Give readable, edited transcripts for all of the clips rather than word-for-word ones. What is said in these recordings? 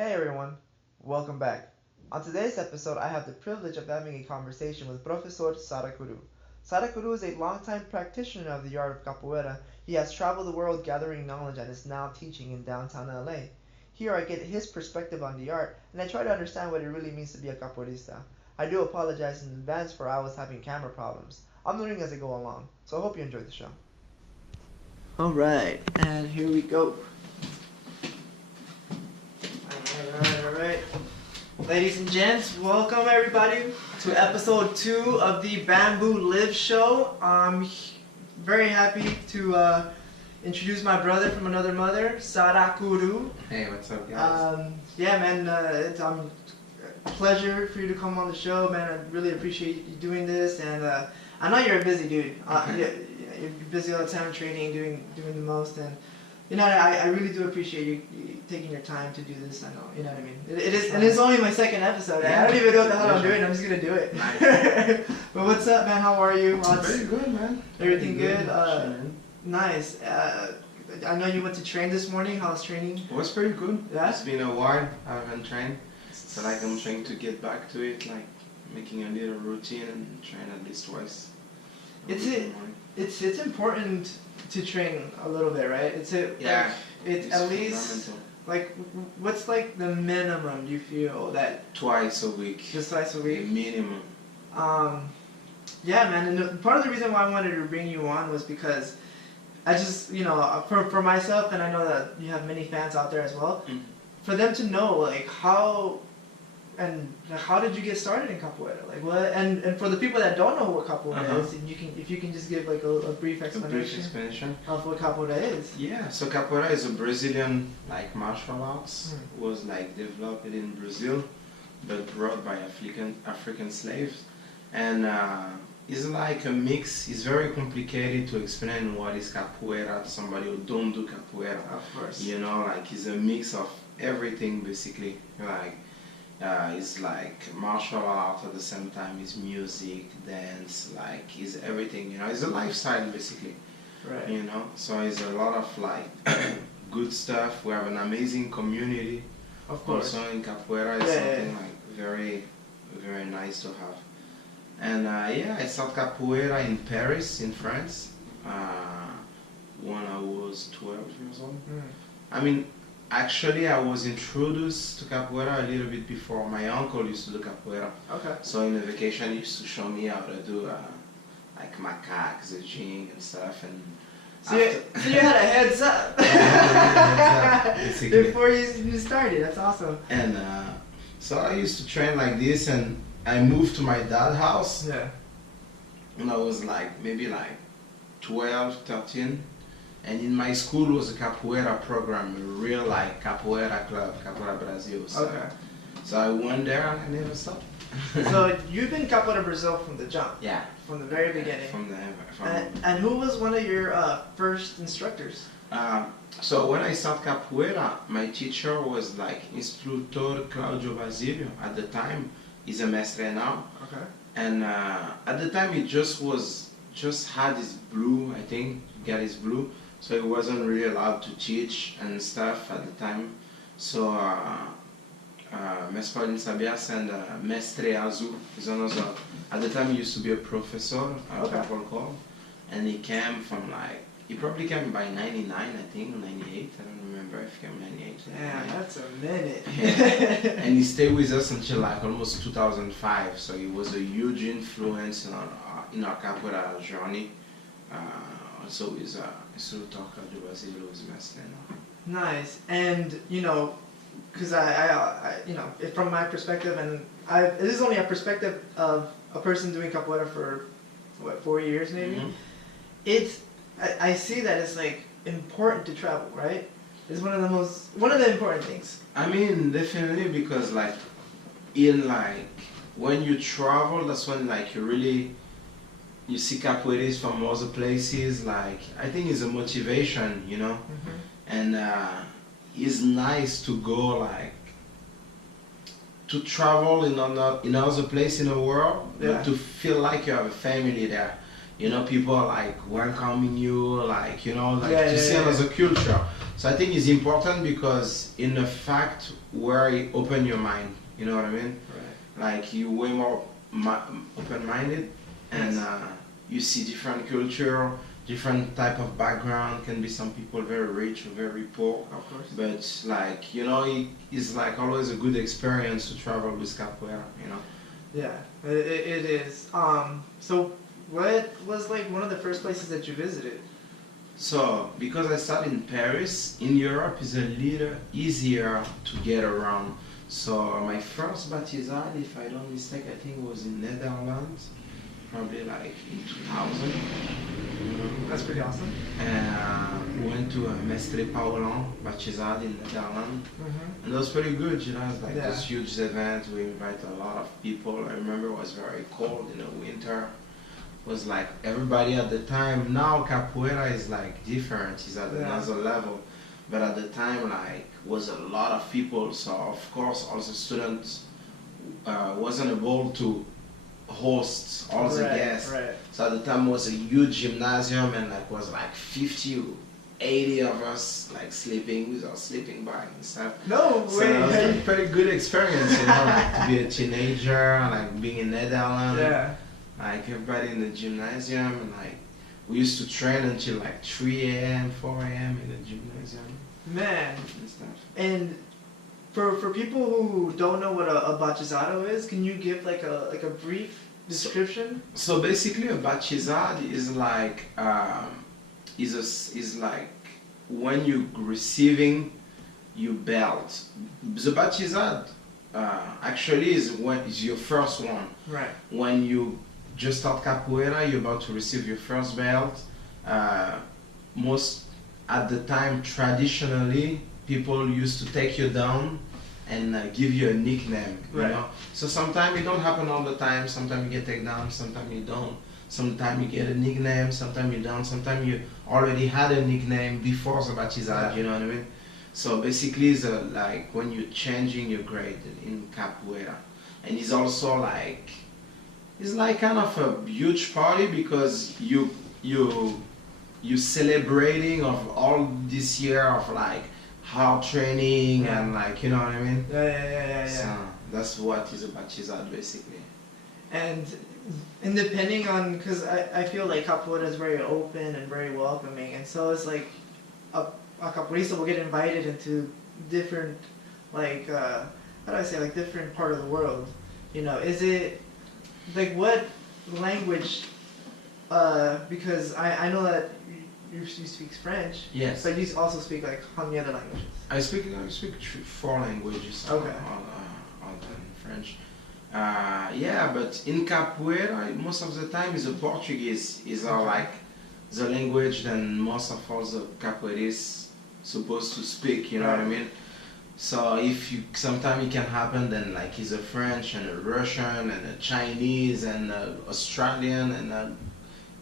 Hey everyone, welcome back. On today's episode, I have the privilege of having a conversation with Professor Saracuru. Saracuru is a longtime practitioner of the art of capoeira. He has traveled the world gathering knowledge and is now teaching in downtown LA. Here I get his perspective on the art and I try to understand what it really means to be a capoeirista. I do apologize in advance for I was having camera problems. I'm learning as I go along, so I hope you enjoyed the show. Alright, and here we go. Alright. Ladies and gents, welcome everybody to episode 2 of the Bambu Live Show. I'm very happy to introduce my brother from another mother, Saracuru. Hey, what's up, guys? Yeah, man, it's a pleasure for you to come on the show, man. I really appreciate you doing this, and I know you're a busy dude. You're busy all the time training, doing the most, and you know, I really do appreciate you taking your time to do this. I know, you know what I mean. It is, and it's only my second episode. Yeah. I don't even know what the hell I'm doing. I'm just gonna do it. Nice. But what's up, man? How are you? Very good, man. Everything Very good? Nice. I know you went to train this morning. How's training? It was pretty good. Yeah? It's been a while. I haven't trained, so like I'm trying to get back to it, like making a little routine and train at least twice. It's important to train a little bit, right? Yeah. It's at least fundamental. like what's like the minimum you feel that Twice a week. just twice a A week? minimum. Yeah, man. And part of the reason why I wanted to bring you on was because I just, you know, for myself, and I know that you have many fans out there as well, for them to know like how did you get started in capoeira? Like what? And for the people that don't know what capoeira is, if you can just give like a brief explanation of what capoeira is. Yeah. So capoeira is a Brazilian like martial arts. Was like developed in Brazil, but brought by African slaves, and it's like a mix. It's very complicated to explain what is capoeira to somebody who don't do capoeira. Of course. You know, like it's a mix of everything basically. Like it's like martial art at the same time. It's music, dance, like it's everything. You know, it's a lifestyle basically. Right. You know, so it's a lot of like good stuff. We have an amazing community. Of course. Also in capoeira is something like very, very nice to have. And yeah, I started capoeira in Paris, in France, when I was 12 years old. I mean, actually, I was introduced to capoeira a little bit before. My uncle used to do capoeira. Okay. So in the vacation, he used to show me how to do like macaques, the jing and stuff. And so you had a heads up. Basically. Before you started. That's awesome. And so I used to train like this, and I moved to my dad's house. Yeah. When I was like maybe like 12, 13. And in my school was a capoeira program, a real like capoeira club, Capoeira Brasil. So, Okay. So I went there and I never stopped. So you've been capoeira Brazil from the jump. Yeah. From the very beginning. And who was one of your first instructors? So when I started capoeira, my teacher was like Instructor Claudio Basilio at the time. He's a mestre now. Okay. And at the time he just had his blue, I think, got his blue. So he wasn't really allowed to teach and stuff at the time. So Mestre Paulinho Sabia sent Mestre Azul. He's another. At the time he used to be a professor at Capoeira Club, and he came from like, he probably came by 99, I think, 98. I don't remember if he came 98. Yeah, that's a minute. Yeah. And he stayed with us until like almost 2005. So he was a huge influence in our capoeira journey. Also with Instructor Claudio Basilio was mestre now. Nice. And you know, because I you know, from my perspective, and this is only a perspective of a person doing capoeira for what, 4 years maybe. I see that it's like important to travel, right? It's one of the important things. I mean, definitely, because like when you travel, that's when like you see capoeiras from other places. Like I think it's a motivation, you know, and it's nice to go like to travel in another place in the world, but to feel like you have a family there. You know, people are like welcoming you, like, you know, like to see another culture. So I think it's important because in the fact where you open your mind, you know what I mean? Right. Like you way more open-minded, and you see different culture, different type of background. Can be some people very rich or very poor. Of course. But like it's like always a good experience to travel with capoeira, you know. Yeah, it is. So what was like one of the first places that you visited? So, because I started in Paris, in Europe is a little easier to get around. So, my first baptizal, if I don't mistake, I think was in Netherlands, probably like in 2000. That's pretty awesome. Went to a Mestre Paulin baptizal in Netherlands, and it was pretty good. You know, it's like this huge event. We invite a lot of people. I remember it was very cold in the winter. Was like everybody at the time. Now capoeira is like different, it's at another level, but at the time like was a lot of people, so of course all the students wasn't able to host all the guests, so at the time was a huge gymnasium, and like was like 50 80 of us like sleeping with our sleeping bag and stuff. No way. So it was a pretty good experience, you know, like to be a teenager, like being in Netherlands. Yeah. Like everybody in the gymnasium, and like we used to train until like 3 a.m., 4 a.m. in the gymnasium. Man. And stuff. And for people who don't know what a bachizado is, can you give like a brief description? So basically, a bachizad is like is like when you receiving your belt. The bachizad actually is your first one. Right. When you just start capoeira, you're about to receive your first belt. Most at the time, traditionally, people used to take you down and give you a nickname. You know. So sometimes it don't happen all the time. Sometimes you get taken down. Sometimes you don't. Sometimes you get a nickname. Sometimes you don't. Sometimes you already had a nickname before the baptizal. You know what I mean? So basically, it's like when you're changing your grade in capoeira, and it's also like. It's like kind of a huge party because you celebrating of all this year of like hard training and like, you know what I mean? Yeah. So that's what is a bachizado basically. And depending on, because I feel like capoeira is very open and very welcoming, and so it's like a capoeirista will get invited into different like how do I say, like different part of the world. You know, is it like what language? Because I know that you speak French. Yes. But you also speak like how many other languages? I speak 4 languages. Okay. All in French. Yeah, but in capoeira most of the time is the Portuguese is like the language that most of all the capoeiristas supposed to speak. You know what I mean? So if you sometimes it can happen, then like is a French and a Russian and a Chinese and a Australian and a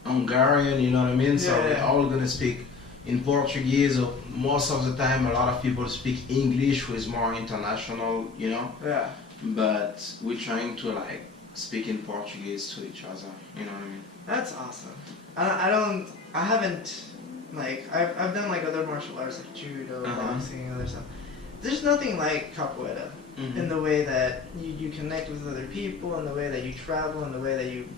Hungarian, you know what I mean? So they're all gonna speak in Portuguese. Or most of the time, a lot of people speak English, which is more international, you know. Yeah. But we're trying to like speak in Portuguese to each other, you know what I mean? That's awesome. I haven't like I've done like other martial arts like judo, boxing, other stuff. There's nothing like capoeira in the way that you connect with other people, in the way that you travel, in the way that you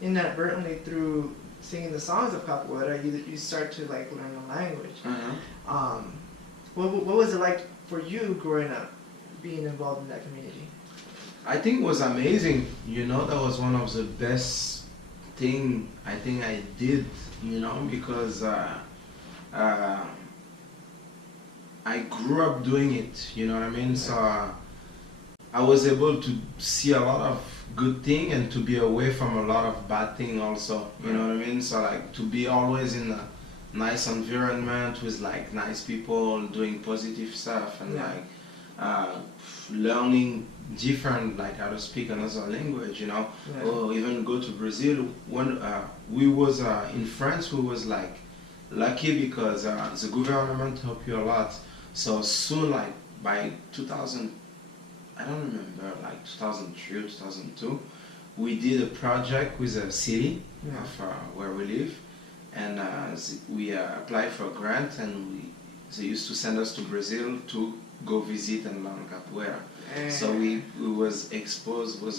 inadvertently through singing the songs of capoeira, you start to like learn the language. What was it like for you growing up, being involved in that community? I think it was amazing. You know, that was one of the best thing I think I did. You know, because I grew up doing it, you know what I mean? So I was able to see a lot of good thing and to be away from a lot of bad thing also, you know what I mean? So like to be always in a nice environment with like nice people doing positive stuff and like learning different, like how to speak another language, you know? Or even go to Brazil. When we was in France, we was like lucky because the government helped you a lot. So soon, like by 2000, I don't remember, like 2003 or 2002, we did a project with a city of where we live, and we applied for a grant, and they used to send us to Brazil to go visit and learn capoeira. So we was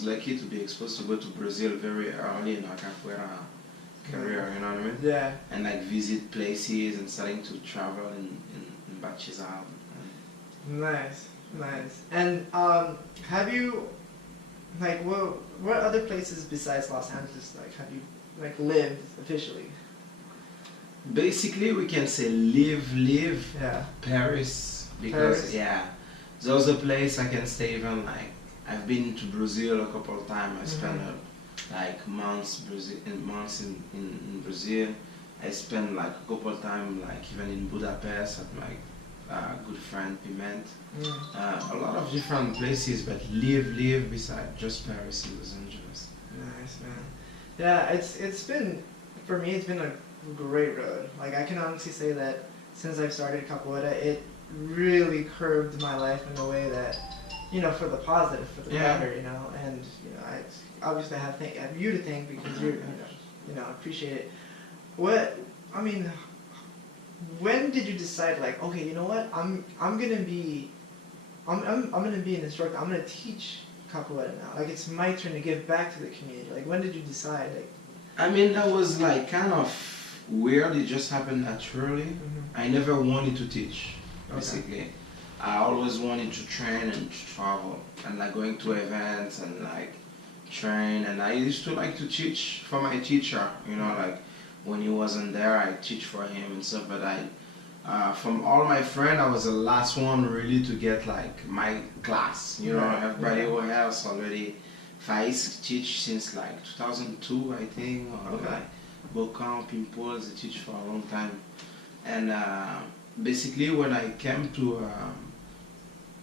lucky to be exposed to go to Brazil very early in our capoeira career, you know what I mean? Yeah. And like visit places and starting to travel in Batizal. Nice, nice. And have you, like, what other places besides Los Angeles, like, have you, like, lived officially? Basically, we can say live Yeah. Paris, because Paris. yeah, those are place I can stay even like. I've been to Brazil a couple of times. I spent like months in Brazil. I spent like a couple of times like even in Budapest at my good friend Piment. A lot of different places, but live beside just Paris and Los Angeles. Nice, man. Yeah, it's been, for me, it's been a great road. Like, I can honestly say that since I've started capoeira, it really curved my life in a way that, you know, for the positive, for the better, you know. And you know, I obviously have you to thank because you're, you know, appreciate it. When did you decide, like, okay, you know what, I'm gonna be an instructor. I'm gonna teach capoeira now. Like, it's my turn to give back to the community. Like, when did you decide? Like, I mean, that was like kind of weird. It just happened naturally. I never wanted to teach, basically. Okay. I always wanted to train and to travel and like going to events and like train. And I used to like to teach for my teacher, you know, like when he wasn't there, I teach for him and stuff. But from all my friends, I was the last one really to get like my class, you know. Everybody else already. I teach since like 2002, I think, or like Bocan, Pimpo, they teach for a long time. And basically when I came to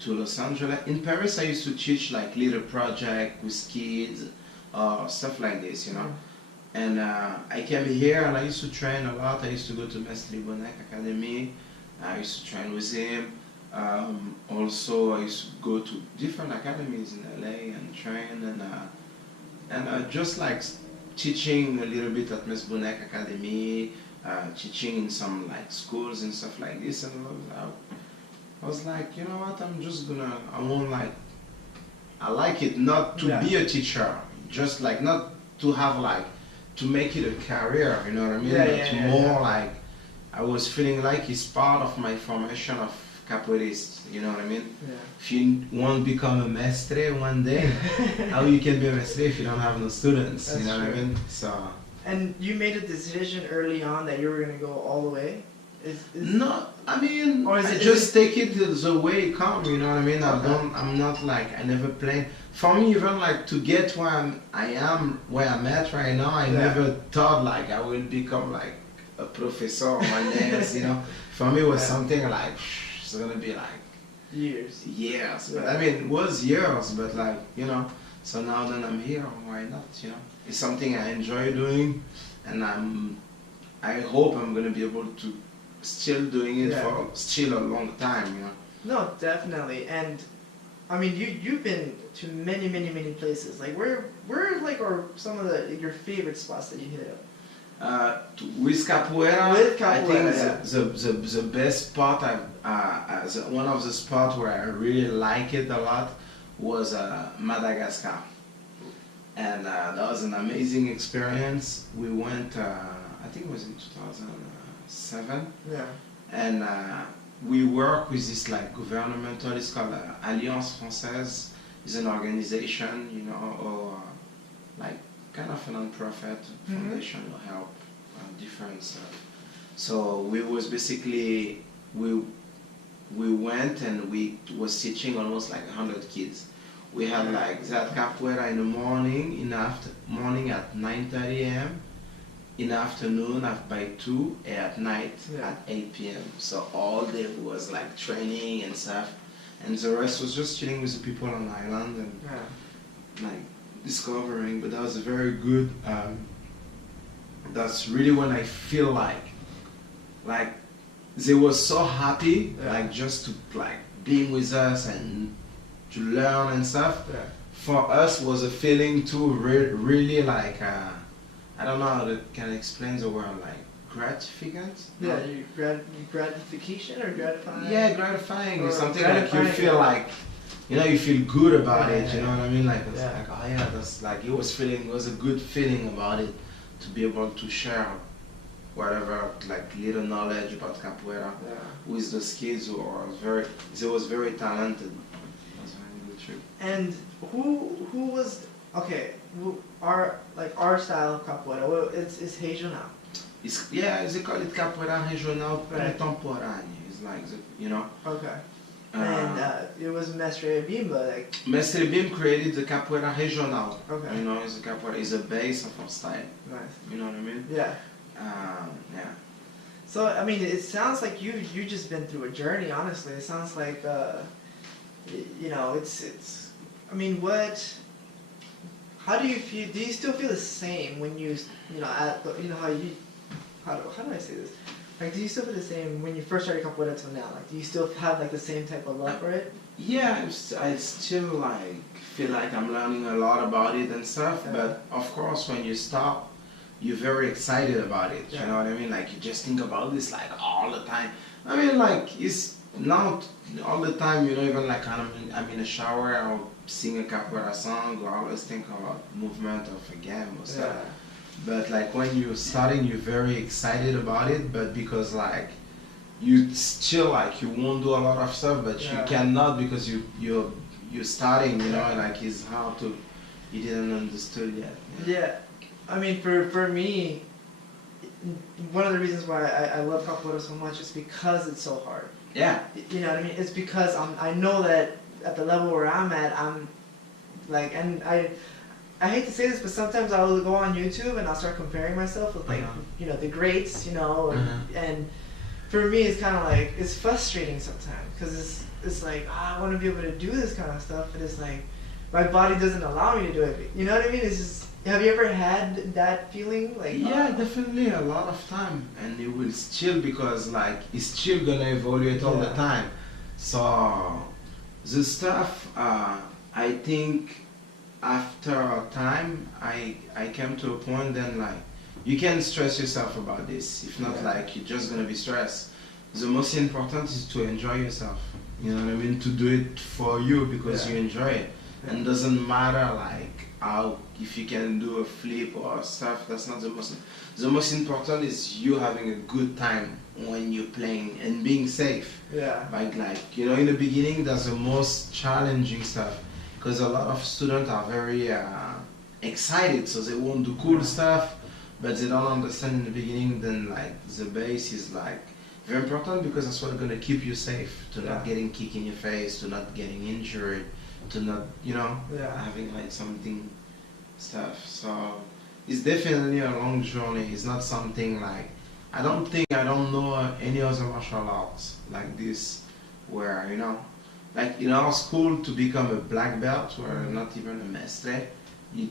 Los Angeles, in Paris I used to teach like little project with kids or stuff like this, you know. And I came here and I used to train a lot. I used to go to Mestre Bonek Academy. I used to train with him. Also, I used to go to different academies in LA and train and just like teaching a little bit at Mestre Bonek Academy, teaching in some like schools and stuff like this. And I was like, you know what? I like it not to be a teacher, just like not to have like to make it a career. You know what I mean? More like I was feeling like it's part of my formation of capoeirist, you know what I mean? Yeah. If you want to become a mestre one day, how you can be a mestre if you don't have no students? That's, you know what I mean? So. And you made a decision early on that you were gonna go all the way? No, I mean, or I just take it the way it comes, you know what I mean? I'm not like, I never planned. For me, even like to get where I am where I'm at right now, I never thought like I will become like a professor one day, you know? For me, it was something like, it's gonna be like years. But I mean, it was years, but like, you know, so now that I'm here, why not, you know? It's something I enjoy doing, and I hope I'm gonna be able to still doing it for still a long time, you know? No, definitely. And I mean, you've been to many places. Like, where like are some of your favorite spots that you hit up? With capoeira, I think the best spot one of the spots where I really like it a lot was Madagascar, and that was an amazing experience. We went, I think it was in 2007, and we work with this like governmental. It's called Alliance Française. It's an organization, you know, or like kind of a non-profit foundation to help different stuff. So we was basically, we went and we was teaching almost like 100 kids. We had like that capoeira in the morning, morning at 9:30 a.m., in the afternoon by 2, and at night at 8 p.m. So all day was like training and stuff, and the rest was just chilling with the people on the island and like discovering. But that was a very good, that's really when I feel like they were so happy, like just to like being with us and to learn and stuff. For us was a feeling too, really like, I don't know how to can explain the word, like gratificant. Yeah, gratification or gratifying. Yeah, gratifying or is something gratifying, like you feel like, you know, you feel good about it. You know what I mean? Like it's Yeah. like, oh yeah, that's like it was a good feeling about it to be able to share whatever like little knowledge about capoeira Yeah. with those kids who are very talented. That's really true. And who was okay? Our style of capoeira. Well, it's regional. They call it capoeira regional Right. contemporâneo. It's like you know. Okay. And it was Mestre Bimba, like. Mestre Bim created the capoeira regional. Okay. You know, it's a capoeira is a base of our style. Nice. You know what I mean? Yeah. Yeah. So I mean, it sounds like you just been through a journey. Honestly, it sounds like you know, it's. I mean, what? How do you feel? Do you still feel the same when you know how do I say this? Like, do you still feel the same when you first started capoeira till now? Like, do you still have like the same type of love for it? Yeah, I still like feel like I'm learning a lot about it and stuff. Yeah. But of course, when you stop, you're very excited about it. Yeah. You know what I mean? Like you just think about this like all the time. I mean, like it's not all the time. You know, even like I'm in a shower, I'll sing a capoeira song, or I always think about movement of a game or stuff. Yeah. But like when you're starting, you're very excited about it. But because like you still like you won't do a lot of stuff, but you Yeah. cannot because you're starting. You know, like it's hard to. You didn't understood yet. Yeah. I mean, for me, one of the reasons why I love capoeira so much is because it's so hard. Yeah. You know what I mean? It's because I know that at the level where I'm at, I'm like, and I hate to say this, but sometimes I'll go on YouTube and I'll start comparing myself with like, you know, the greats, you know, and for me it's kind of like, it's frustrating sometimes because it's like, I want to be able to do this kind of stuff, but it's like, my body doesn't allow me to do it. You know what I mean? It's just, have you ever had that feeling? Like, yeah, definitely a lot of time, and it will still because like it's still gonna evaluate all the Yeah. time. So the stuff, I think after a time, I came to a point then like you can stress yourself about this. If not, like you're just gonna be stressed. The most important is to enjoy yourself. You know what I mean? To do it for you because you enjoy it, and doesn't matter like how if you can do a flip or stuff. That's not the most. The most important is you having a good time when you're playing and being safe. Yeah. Like you know, in the beginning, that's the most challenging stuff because a lot of students are very excited, so they want to do cool stuff, but they don't understand in the beginning. Then like the base is like very important because that's what's gonna keep you safe, to not getting kicked in your face, to not getting injured, to not having like something stuff. So it's definitely a long journey. It's not something like I don't know any other martial arts like this where you know like in our school to become a black belt or not even a mestre, you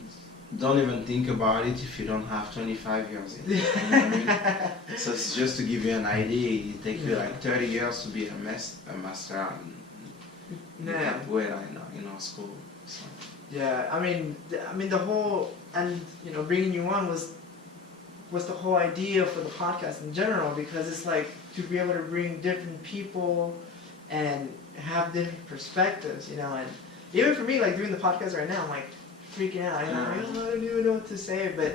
don't even think about it if you don't have 25 years in. You know what I mean? So it's just to give you an idea, it takes you like 30 years to be a master in capoeira in our school. So. Yeah, I mean the whole, and you know, bringing you on was the whole idea for the podcast in general, because it's like to be able to bring different people and have different perspectives, you know, and even for me, like doing the podcast right now, I'm like freaking out. I don't even know what to say, but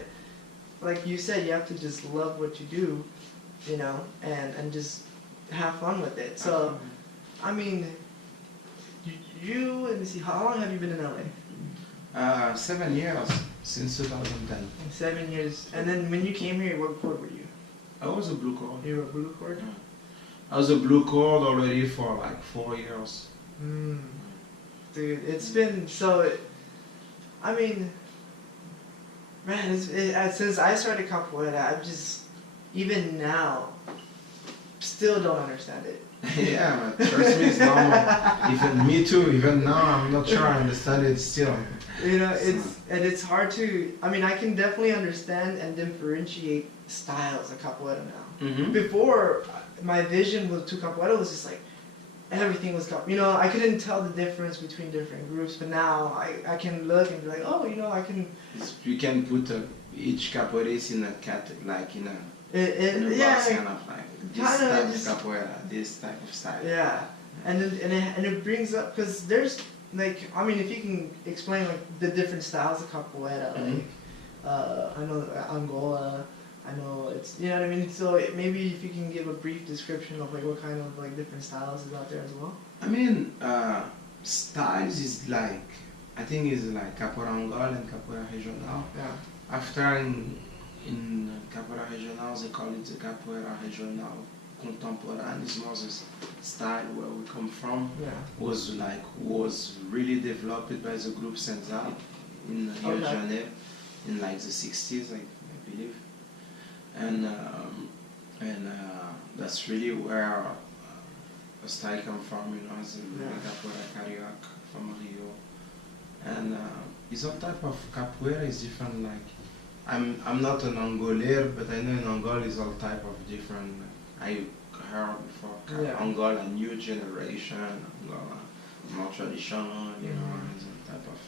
like you said, you have to just love what you do, you know, and just have fun with it. So, I mean, let me see, how long have you been in LA? 7 years, since 2010. 7 years. And then when you came here, what cord were you? I was a blue cord. You were a blue cord? Yeah. I was a blue cord already for like 4 years. Dude, it's been so... I mean, man, since I started capoeira, I've just, even now, still don't understand it. Yeah, but trust me, it's normal. Even me too, even now, I'm not sure I understand it still. You know, it's hard to, I mean, I can definitely understand and differentiate styles of capoeira now. Before, my vision to capoeira was just like, everything was capoeira. You know, I couldn't tell the difference between different groups, but now I can look and be like, oh, you know, I can... You can put each capoeirist in a In a yeah, box, kind of like this kind of type of just capoeira, this type of style. yeah, and it brings up because there's like I mean if you can explain like the different styles of capoeira like I know Angola. I know it's you know what I mean. So maybe if you can give a brief description of like what kind of like different styles is out there as well. I mean, styles is like, I think is like capoeira Angola and capoeira regional. Yeah. After in capoeira regional, they call it the capoeira regional contemporâneo. It's more the style where we come from. Yeah. Was really developed by the group Senzal in Rio de Janeiro in like the 60s, I believe. And that's really where a style come from, you know, as a capoeira carioca from Rio. And it's all type of capoeira is different. Like I'm not an Angoler, but I know in Angola is all type of different. I heard before Angola new generation, Angola more traditional, you know, is a type of.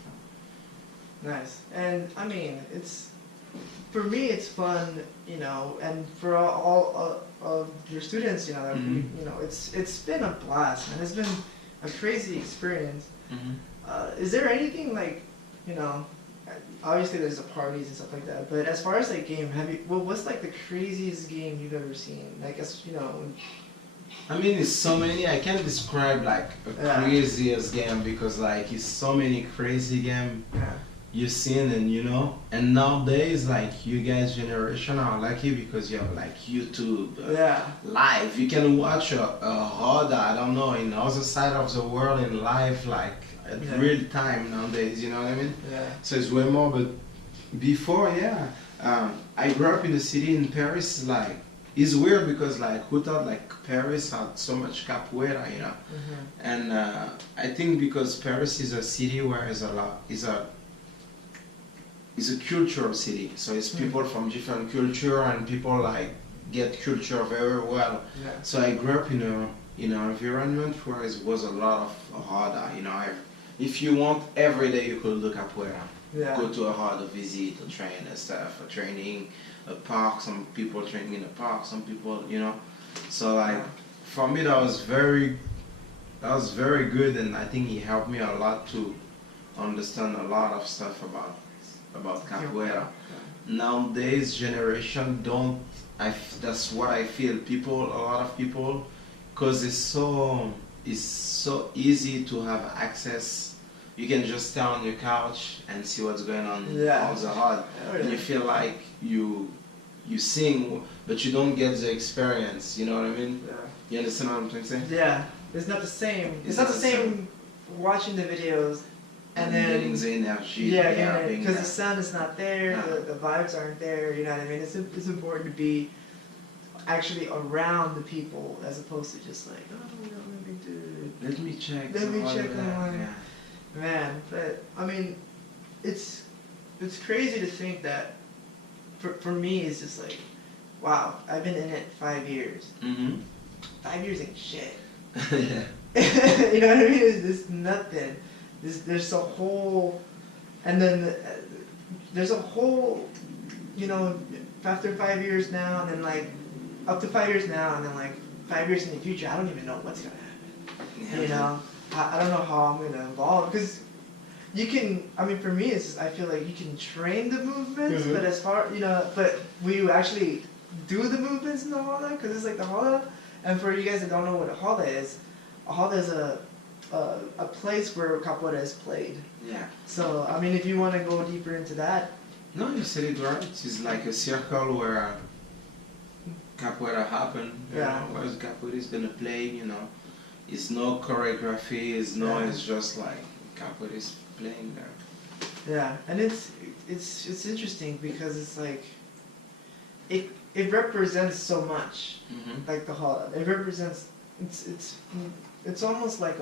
Nice, and I mean it's. For me, it's fun, you know, and for all of your students, you know, that you know, it's been a blast, man. It's been a crazy experience. Is there anything like, you know, obviously there's the parties and stuff like that, but as far as like game, what's like the craziest game you've ever seen? Like, as you know. I mean, it's so many. I can't describe like a craziest game because like it's so many crazy game. Yeah. You've seen and you know, and nowadays like you guys generation are lucky because you have like YouTube live. You can watch a roda, I don't know, in other side of the world in live like at real time nowadays, you know what I mean? Yeah. So it's way more, but before I grew up in the city in Paris. Like it's weird because like who thought like Paris had so much capoeira, you know? And I think because Paris is a city where it's a cultural city, so it's people from different culture and people like get culture very well. Yeah. So I grew up in an environment where it was a lot of roda, you know. If you want, every day you could do capoeira. Yeah. Go to a roda, visit, or train and stuff, or training, a park, some people training in a park, some people, you know. So like, for me that was very good, and I think he helped me a lot to understand a lot of stuff about capoeira. Nowadays generation that's what I feel. A lot of people, because it's so easy to have access. You can just stay on your couch and see what's going on all the hard. And you feel like you sing, but you don't get the experience. You know what I mean? Yeah. You understand what I'm trying to say? Yeah. It's not the same. It's not the same watching the videos. And then getting the energy, because the sun is not there, the vibes aren't there. You know what I mean? It's important to be actually around the people as opposed to just like, oh, you know, let me check. Man, but I mean, it's crazy to think that. For me, it's just like, wow, I've been in it 5 years. 5 years ain't shit. You know what I mean? It's nothing. There's a whole, and then there's a whole, you know, after 5 years now, and then like, up to 5 years now, and then like 5 years in the future, I don't even know what's gonna happen. You know, I don't know how I'm gonna evolve, because you can, I mean, for me, it's just, I feel like you can train the movements, but as far, you know, but we actually do the movements in the hola, because it's like the hola, and for you guys that don't know what a hola is a place where capoeira is played. Yeah. So, I mean, if you want to go deeper into that. No, you said it right. It's like a circle where capoeira happen. You know, where capoeira is gonna play. You know, it's no choreography. It's just like capoeira is playing there. Yeah, and it's interesting because it's like it represents so much. Like the hola, it represents. It's almost like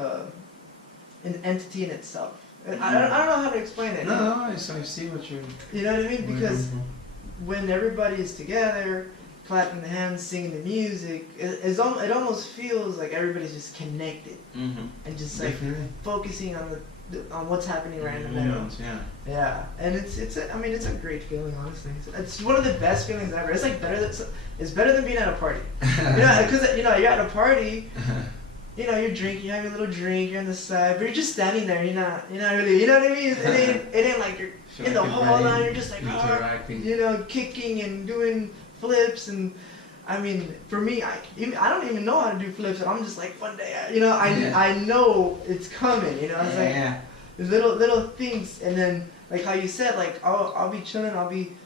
an entity in itself. I don't know how to explain it. No, I see what you. You know what I mean? Because when everybody is together, clapping the hands, singing the music. It almost feels like everybody's just connected and just like focusing on what's happening right in the middle. Yeah, and it's a great feeling, honestly. It's one of the best feelings ever. It's like it's better than being at a party. Because you're at a party. You're drinking, you have your little drink, you're on the side, but you're just standing there. You're not really, you know what I mean? It ain't like you're in the hall now. You're just like, kicking and doing flips. And I mean, for me, I don't even know how to do flips, and I'm just like, one day, I know it's coming. It's like little things, and then like how you said, like I'll be chilling, I'll be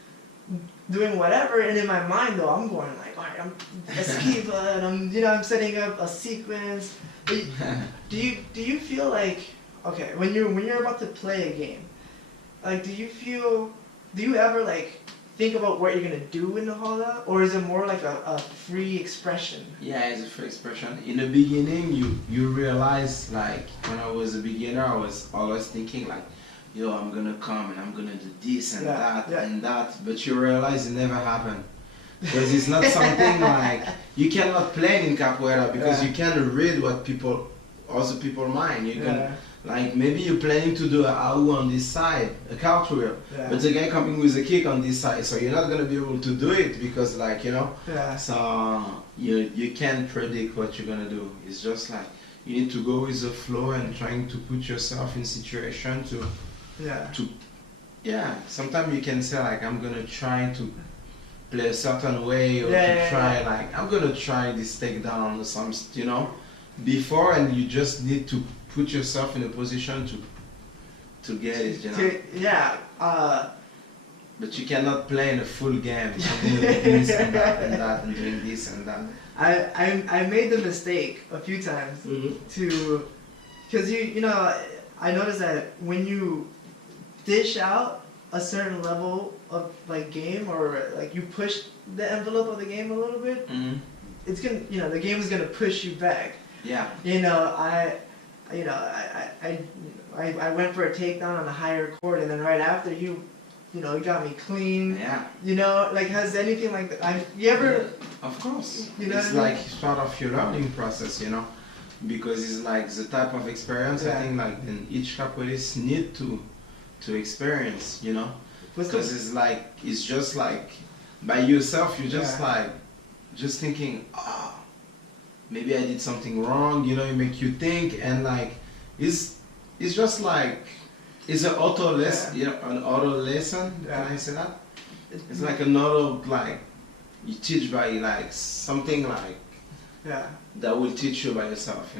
doing whatever, and in my mind though I'm going like, all right, I'm esquiva, and I'm setting up a sequence. Do you feel like, okay, when you're about to play a game, like do you ever like think about what you're gonna do in the hola, or is it more like a free expression? Yeah, it's a free expression. In the beginning, you realize, like when I was a beginner, I was always thinking like, yo, I'm gonna come and I'm gonna do this and and that, but you realize it never happened. Because it's not something like, you cannot plan in capoeira because you can't read what other people mind. You can, like maybe you're planning to do a AU on this side, a cartwheel, but the guy coming with a kick on this side, so you're not gonna be able to do it because so you can't predict what you're gonna do. It's just like, you need to go with the flow and trying to put yourself in situation to sometimes you can say like, I'm gonna try to play a certain way, or like, I'm gonna try this takedown or something, before, and you just need to put yourself in a position to get it, but you cannot play in a full game. I'm gonna do this and that and that and doing this and that. I made the mistake a few times because I noticed that when you dish out a certain level of like game, or like you push the envelope of the game a little bit, it's gonna the game is gonna push you back. I went for a takedown on a higher court, and then right after you got me clean. Like, has anything like that? You ever? Of course. It's like part of your learning process, because it's like the type of experience I think like in each capoeirist need to experience, because it's just like by yourself, you're just like thinking, maybe I did something wrong, it make you think, and like it's just like, it's an auto lesson, an auto lesson. Can I say that? It's like an auto, like you teach by like something like that will teach you by yourself.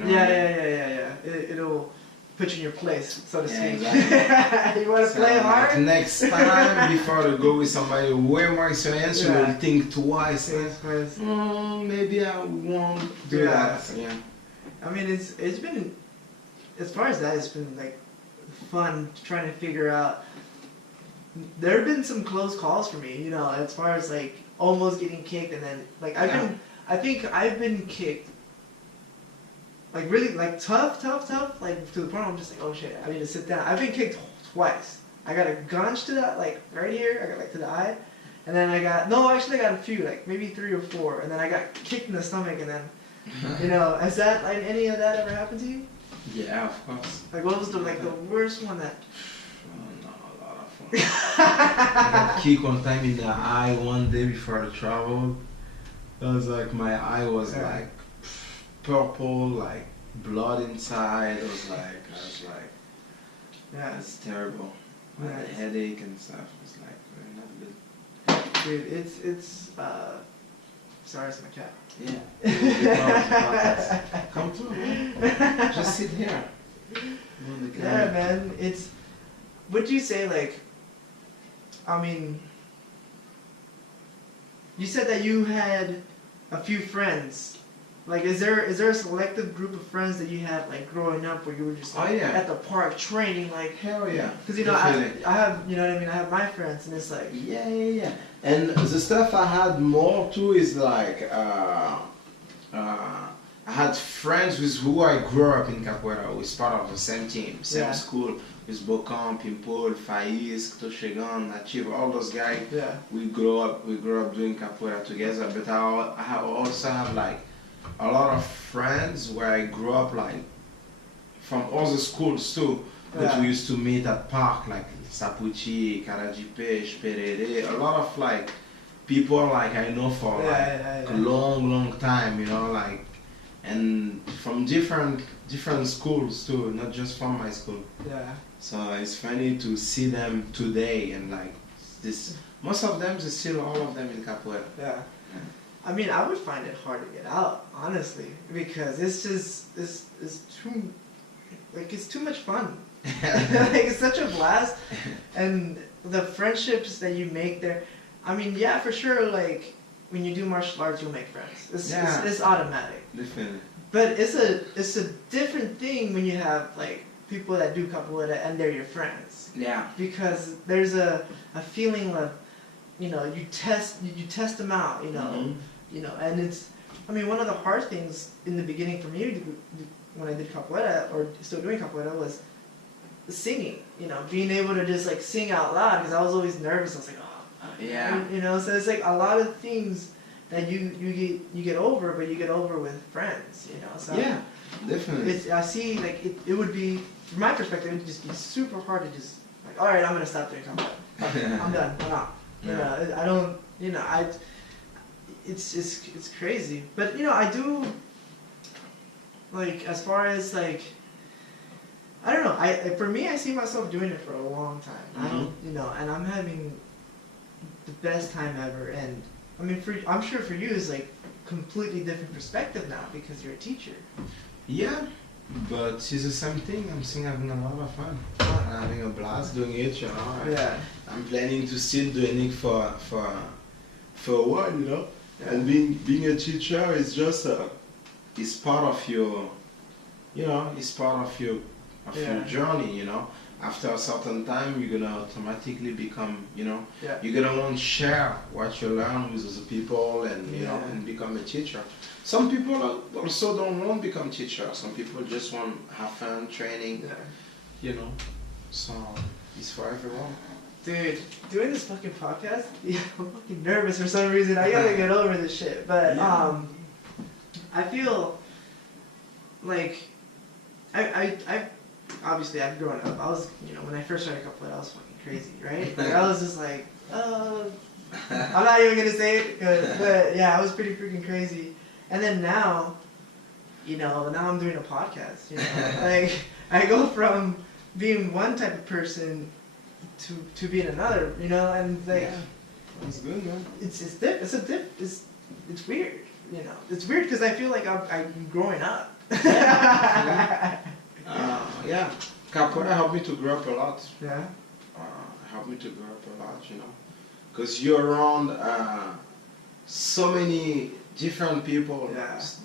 It'll put you in your place, so to speak. Exactly. You want to play hard? Like next time, before to go with somebody way more experienced, you will think twice. Maybe I won't do that. I mean, it's been, as far as that, it's been like fun trying to figure out. There have been some close calls for me, as far as like almost getting kicked, and then like I think I've been kicked like really like tough, like to the point where I'm just like, oh shit, I need to sit down. I've been kicked twice. I got a gunge to that, like right here. I got like to the eye, and then I got a few, like maybe 3 or 4, and then I got kicked in the stomach, and then has that like any of that ever happened to you? Yeah, of course. Like, what was the worst one that? No, a lot of fun. I got kicked one time in the eye one day before I traveled. It was like, my eye was like purple, like blood inside. I was like, it's terrible. I had a headache and stuff. It was like not good. Dude, it's sorry, it's my cat. Come through, man. Just sit here. Yeah, man. Would you say, like, I mean, you said that you had a few friends. Like, is there a selective group of friends that you had, like, growing up, where you were just like, at the park training, like? Hell yeah. Because I have, you know what I mean, I have my friends, and it's like, and the stuff I had more too is like I had friends with who I grew up in Capoeira, who is part of the same team, same Yeah. school, with Bocam, Pimpol, Faiz, Toshegan, Nachiv, all those guys. Yeah. We grew up doing Capoeira together. But I also have like a lot of friends where I grew up like from other schools too. But Yeah. we used to meet at park like Sapuchi, Karajipesh, Perere, a lot of like people like I know for like a long time, you know, like, and from different schools too, not just from my school. Yeah. So it's funny to see them today, and like this, most of them is still all of them in Capoeira. Yeah. I mean, I would find it hard to get out, honestly, because it's just it's too it's too much fun. Like, it's such a blast, and the friendships that you make there. I mean, yeah, for sure. Like, when you do martial arts, you'll make friends. It's automatic. Definitely. But it's a different thing when you have like people that do capoeira and they're your friends. Yeah. Because there's a feeling of, you test them out, and it's, I mean, one of the hard things in the beginning for me when I did capoeira, or still doing capoeira, was singing, being able to just like sing out loud, because I was always nervous. I was like, yeah. So it's like a lot of things that you get over, but you get over with friends, So yeah, definitely. I see, like, it would be, from my perspective, it would just be super hard to just like, all right, I'm gonna stop doing capoeira. I'm done. I'm out. Yeah. I don't. It's crazy, but I do. Like, as far as like, I don't know. For me, I see myself doing it for a long time. I don't, and I'm having the best time ever. And I mean, I'm sure for you it's like completely different perspective now because you're a teacher. Yeah, but it's the same thing. I'm still having a lot of fun. I'm having a blast doing it, Yeah. I'm planning to still doing it for a while, Yeah. And being a teacher is just it's part of your, it's part of your journey, After a certain time, you're gonna automatically become, you're gonna want to share what you learn with other people, and and become a teacher. Some people also don't want to become teachers. Some people just want to have fun training, So it's for everyone. Dude, doing this fucking podcast, I'm fucking nervous for some reason. I gotta get over this shit. But I feel like I obviously I've grown up. I was, when I first started capoeira, I was fucking crazy, right? Like, I was just like, I'm not even gonna say it, but yeah, I was pretty freaking crazy. And then now, now I'm doing a podcast. Like, I go from being one type of person to being another, and like, that's good, man. It's weird, It's weird because I feel like I'm growing up. Yeah, Capoeira helped me to grow up a lot. Yeah. Helped me to grow up a lot, because you're around so many different people,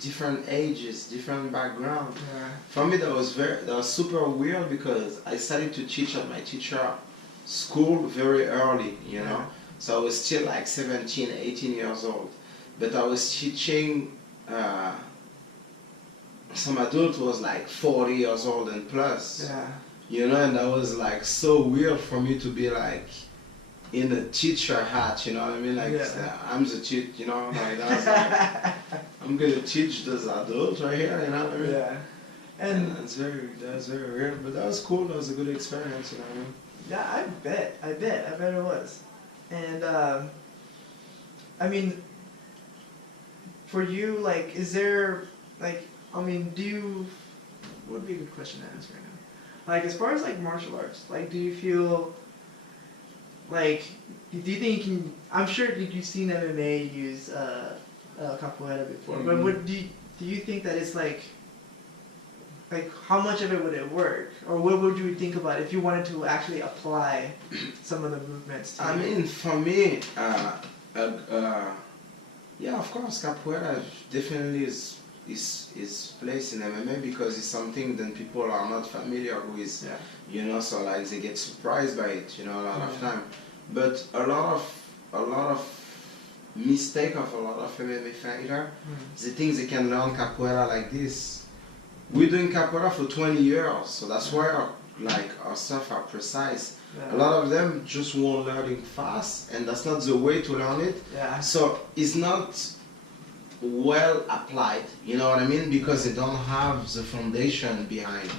different ages, different background. Yeah. For me, that was super weird because I started to teach at my teacher school very early, So I was still like 17, 18 years old, but I was teaching some adult was like 40 years old and plus. Yeah. And that was like so weird for me to be like in a teacher hat, you know what I mean? Like, I'm the teacher, like that's like, I'm gonna teach those adults right here, you know what I mean? Yeah. And that's very weird, but that was cool. That was a good experience, you know what I mean? Yeah, I bet it was. And I mean, for you, like, is there, like, I mean, what would be a good question to ask right now? Like, as far as like martial arts, like, do you feel like, do you think you can, I'm sure you've seen MMA use capoeira before, but what do you think that it's like how much of it would it work, or what would you think about if you wanted to actually apply some of the movements to I mean, for me, yeah, of course, capoeira definitely is placed in MMA because it's something that people are not familiar with, so like they get surprised by it, a lot of time. But a lot of mistake of a lot of MMA fighter. They think they can learn capoeira like this. We're doing capoeira for 20 years, so that's why our stuff are precise. A lot of them just want learning fast, and that's not the way to learn it. So it's not well applied, you know what I mean? Because they don't have the foundation behind.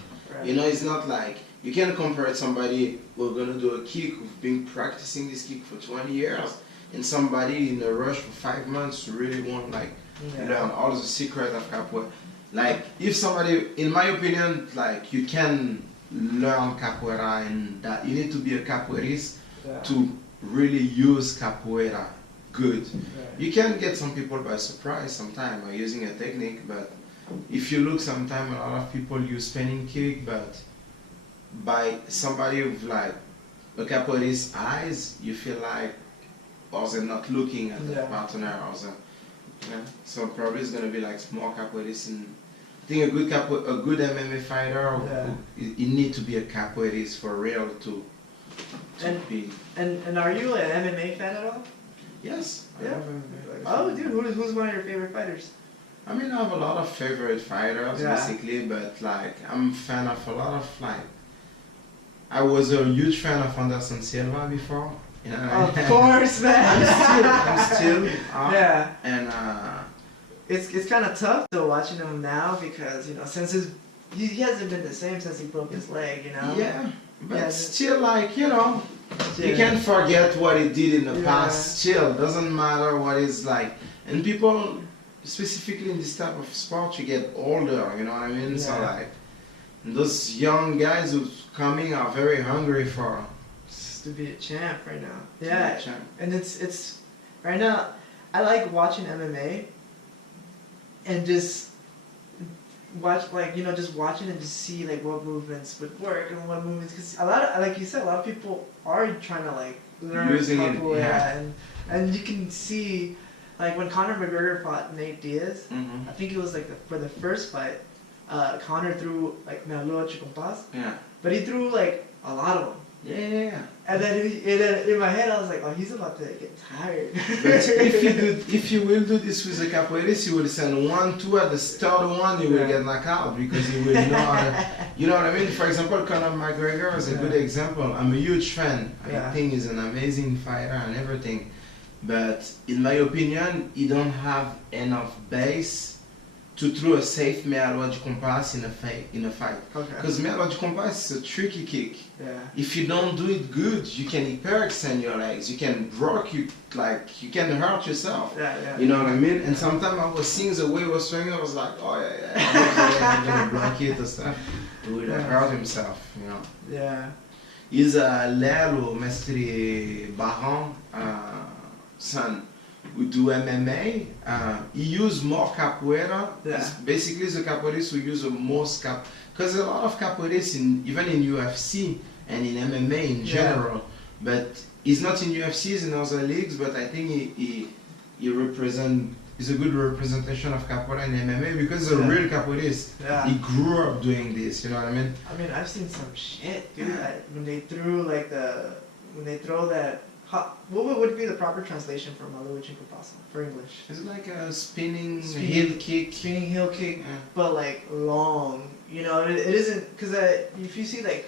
You know, it's not like you can compare somebody who's gonna do a kick who's been practicing this kick for 20 years and somebody in a rush for 5 months to really want like learn all the secret of capoeira. Like if somebody, in my opinion, like you can learn capoeira and that you need to be a capoeirist to really use capoeira good. You can get some people by surprise sometimes by using a technique, but if you look sometimes a lot of people use spinning kick, but by somebody with like a capoeirist eyes, you feel like or they're not looking at the partner or the, so probably it's gonna be like more capoeirists. And I think a good MMA fighter, you need to be a capoeirist for real to be. And are you an MMA fan at all? Yes. Oh, dude, who's one of your favorite fighters? I mean, I have a lot of favorite fighters basically, but like I'm a fan of a lot of like. I was a huge fan of Anderson Silva before. You know, of course, man. I'm still. And it's kind of tough though watching him now because you know since he hasn't been the same since he broke his leg, you know. Yeah, but still like you know, you can't forget what he did in the past. Still, doesn't matter what it's like, and people specifically in this type of sport, you get older. You know what I mean? So like, and those young guys who's coming are very hungry for. To be a champ right now. Yeah, and it's right now. I like watching MMA and just watch like you know just watching and just see like what movements would work and what movements because a lot of like you said a lot of people are trying to like learn using it, and you can see like when Conor McGregor fought Nate Diaz. I think it was like for the first fight, Conor threw like me habló Chicompas. But he threw like a lot of them. And then in my head I was like, oh, he's about to get tired. But if you will do this with the capoeirist, you will send 1, 2 at the third one, you will get knocked out because you will know how to, you know what I mean? For example, Conor McGregor is a good example. I'm a huge fan. I think he's an amazing fighter and everything. But in my opinion, he don't have enough base to throw a safe meia-lua de compass in a fight. Because meia-lua de compass is a tricky kick. If you don't do it good, you can hyperextend your legs. You can break you you can hurt yourself. You know what I mean? And sometimes I was seeing the way he was swinging, I was like, oh I'm gonna block it or stuff. He would have hurt himself, you know. He's a Lelo Mestre Baron son. We do MMA. He use more capoeira. It's basically the capoeirists who use the most because a lot of capoeirists even in UFC and in MMA in general. But he's not in UFC, he's in other leagues. But I think he he's a good representation of capoeira in MMA because he's a real capoeirist. He grew up doing this. You know what I mean? I mean, I've seen some shit, dude. When they threw when they throw that. What would be the proper translation for Malu Chincopaso for English? It's like a spinning heel kick. Spinning heel kick, but like long. You know, it isn't because if you see like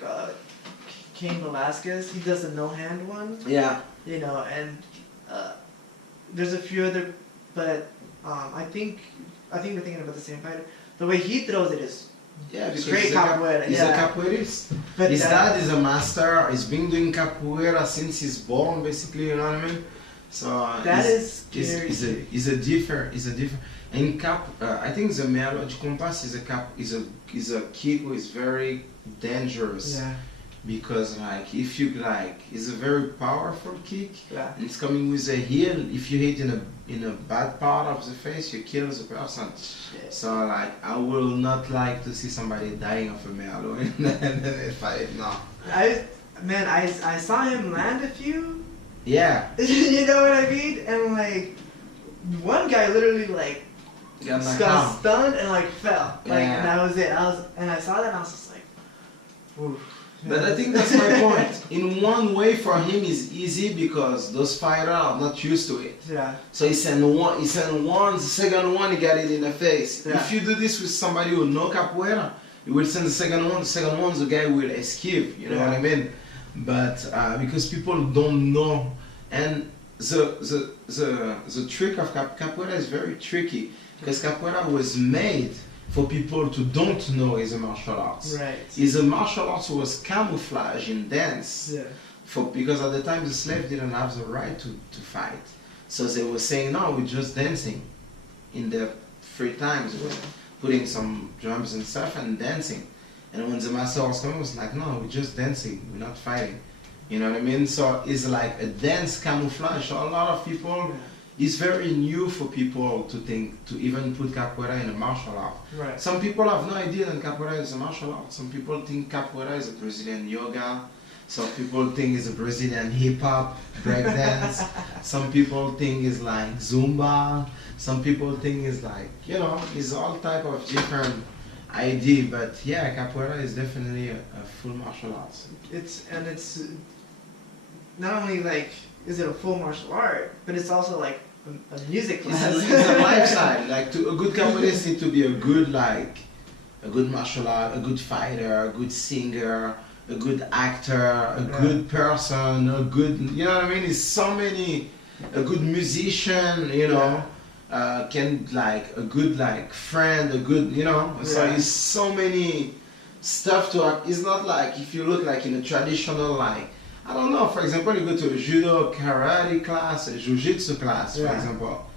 Cain Velasquez, he does a no hand one. You know, and there's a few other, but I think we're thinking about the same fighter. The way he throws it is. Straight capoeira. He's a capoeirist. But his dad is a master. He's been doing capoeira since he's born, basically. You know what I mean? So that is scary. He's a different. And I think the meia-lua de compass is a kick who is very dangerous. Because like if you it's a very powerful kick. And it's coming with a heel. If you hit in a bad part of the face, you kill the person. So like I will not like to see somebody dying of a meia-lua and then fight. No. I saw him land a few. You know what I mean? And like one guy literally like got stunned and like fell. And that was it. I saw that and I was just like, oof. But I think that's my point. In one way, for him, it's easy because those fighters are not used to it. Yeah. So he sent one, the second one, he got it in the face. Yeah. If you do this with somebody who know capoeira, you will send the second one, the guy will escape. You know what I mean? But because people don't know, and the trick of capoeira is very tricky because capoeira was made for people to don't know is a martial arts. Right. Is a martial arts was camouflage in dance. Yeah. Because at the time the slave didn't have the right to fight. So they were saying, no, we're just dancing in their free times. We're putting some drums and stuff and dancing. And when the master was coming, it was like, no, we're just dancing, we're not fighting. You know what I mean? So it's like a dance camouflage. So a lot of people, it's very new for people to think, to even put capoeira in a martial art. Right. Some people have no idea that capoeira is a martial art. Some people think capoeira is a Brazilian yoga. Some people think it's a Brazilian hip-hop, breakdance. Some people think it's like Zumba. Some people think it's like, you know, it's all type of different idea. But yeah, capoeira is definitely a full martial art. It's not only like, is it a full martial art, but it's also like a music class. It's a lifestyle. Like a good capoeirist need to be a good martial art, a good fighter, a good singer, a good actor, a good person, a good, you know what I mean? It's so many, a good musician, you know, can like a good like friend, a good, you know. So it's so many stuff to act. It's not like if you look like in a traditional like, I don't know, for example, you go to a judo, karate class, a jiu-jitsu class, for example.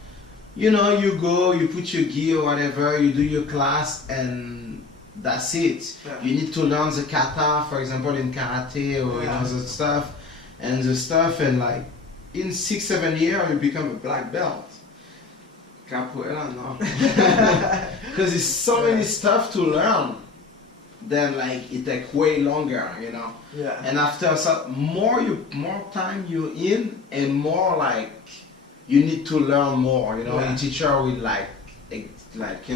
You know, you go, you put your gi or whatever, you do your class, and that's it. Yeah. You need to learn the kata, for example, in karate, or you know, the stuff, and like, in 6-7 years, you become a black belt. Capoeira, no. Because it's so many stuff to learn. Then like it takes way longer, you know. Yeah. And after more time you're in, and more like you need to learn more, you know. Yeah. Your teacher will like you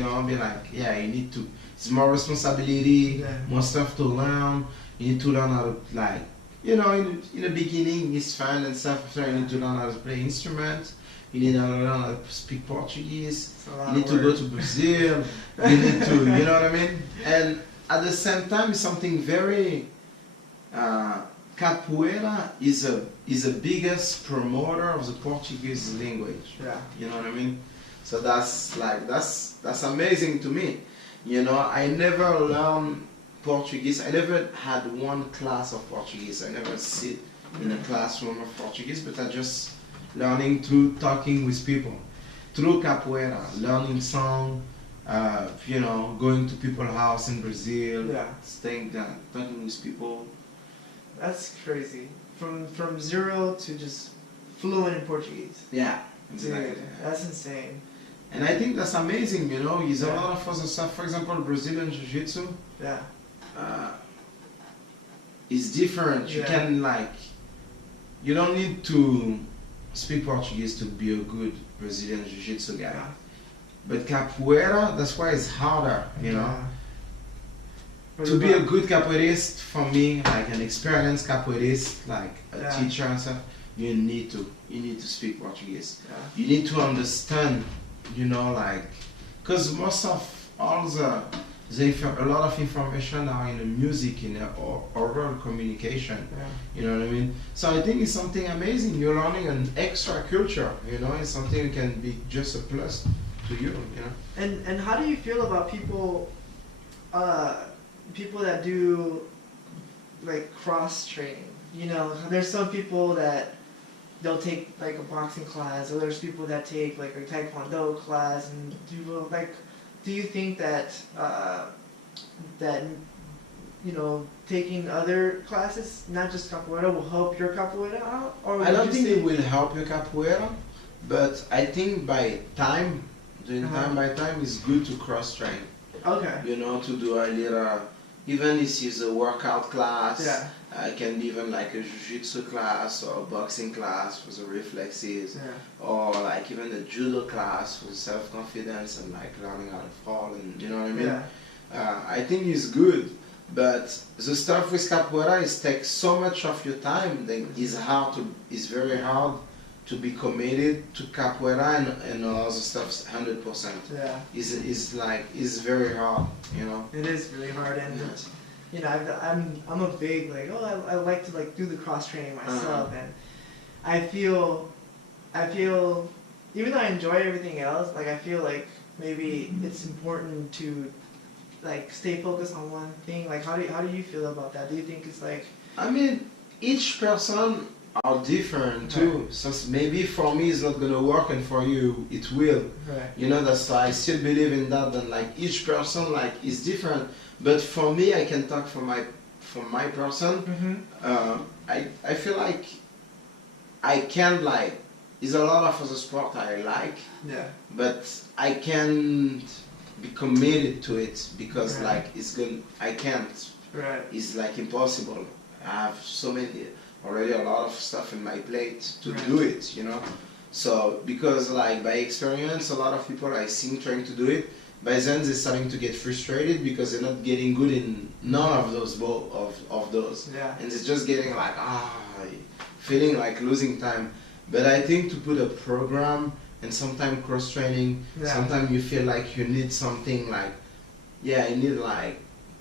know, be like, yeah, you need to. It's more responsibility, more stuff to learn. You need to learn how to like, you know, in the beginning it's fun and stuff. After you need to learn how to play instruments. You need to learn how to speak Portuguese. You need to go to Brazil. You need to, you know what I mean? And at the same time, something very capoeira is the biggest promoter of the Portuguese language. Yeah. You know what I mean? So that's amazing to me. You know, I never learned Portuguese. I never had one class of Portuguese. I never sit in a classroom of Portuguese, but I just learning through talking with people, through capoeira, learning song. You know, going to people's house in Brazil, staying there, talking with people. That's crazy. From zero to just fluent in Portuguese. Yeah, exactly. Dude, that's insane. And I think that's amazing, you know. There's a lot of other stuff. For example, Brazilian Jiu-Jitsu. Yeah. Is different. You can like, you don't need to speak Portuguese to be a good Brazilian Jiu-Jitsu guy. Yeah. But capoeira, that's why it's harder, you know. To be a good capoeirist, for me, like an experienced capoeirist, like a teacher and stuff, you need to speak Portuguese. Yeah. You need to understand, you know, like, because most of all a lot of information are in the music, in the oral communication. Yeah. You know what I mean? So I think it's something amazing. You're learning an extra culture, you know. It's something that can be just a plus to you know. And how do you feel about people that do like cross training? You know, there's some people that they'll take like a boxing class, or there's people that take like a taekwondo class, and do you think that that you know, taking other classes, not just capoeira, will help your capoeira out? Or I don't think it will help your capoeira, but I think by time by time it's good to cross train. Okay. You know, to do a little, even if it's a workout class, it can be even like a jiu-jitsu class or a boxing class for the reflexes, or like even a judo class for self-confidence and like learning how to fall, and you know what I mean? I think it's good, But the stuff with capoeira is takes so much of your time that it's very hard to be committed to capoeira and all other stuff 100%. Yeah. It's very hard, you know. It is really hard, and Yes. you know, I'm a big like, I like to like do the cross training myself, and I feel even though I enjoy everything else, like I feel like maybe it's important to like stay focused on one thing. Like how do you feel about that? Do you think it's like, I mean, each person are different too. So maybe for me it's not gonna work, and for you it will. right? You know, that's why I still believe in that. That like each person like is different. But for me, I can talk for my person. Mm-hmm. I feel like I can like. There's a lot of other sport I like, Yeah. but I can't be committed to it because Right. like it's going. I can't. Right. It's like impossible. I have so many already a lot of stuff in my plate to Right. do it. You know, so because like by experience, a lot of people I seen trying to do it. By then they're starting to get frustrated because they're not getting good in none of those of those, Yeah. and they're just getting like feeling like losing time. But I think to put a program and sometimes cross training, Yeah. sometimes you feel like you need something like, you need like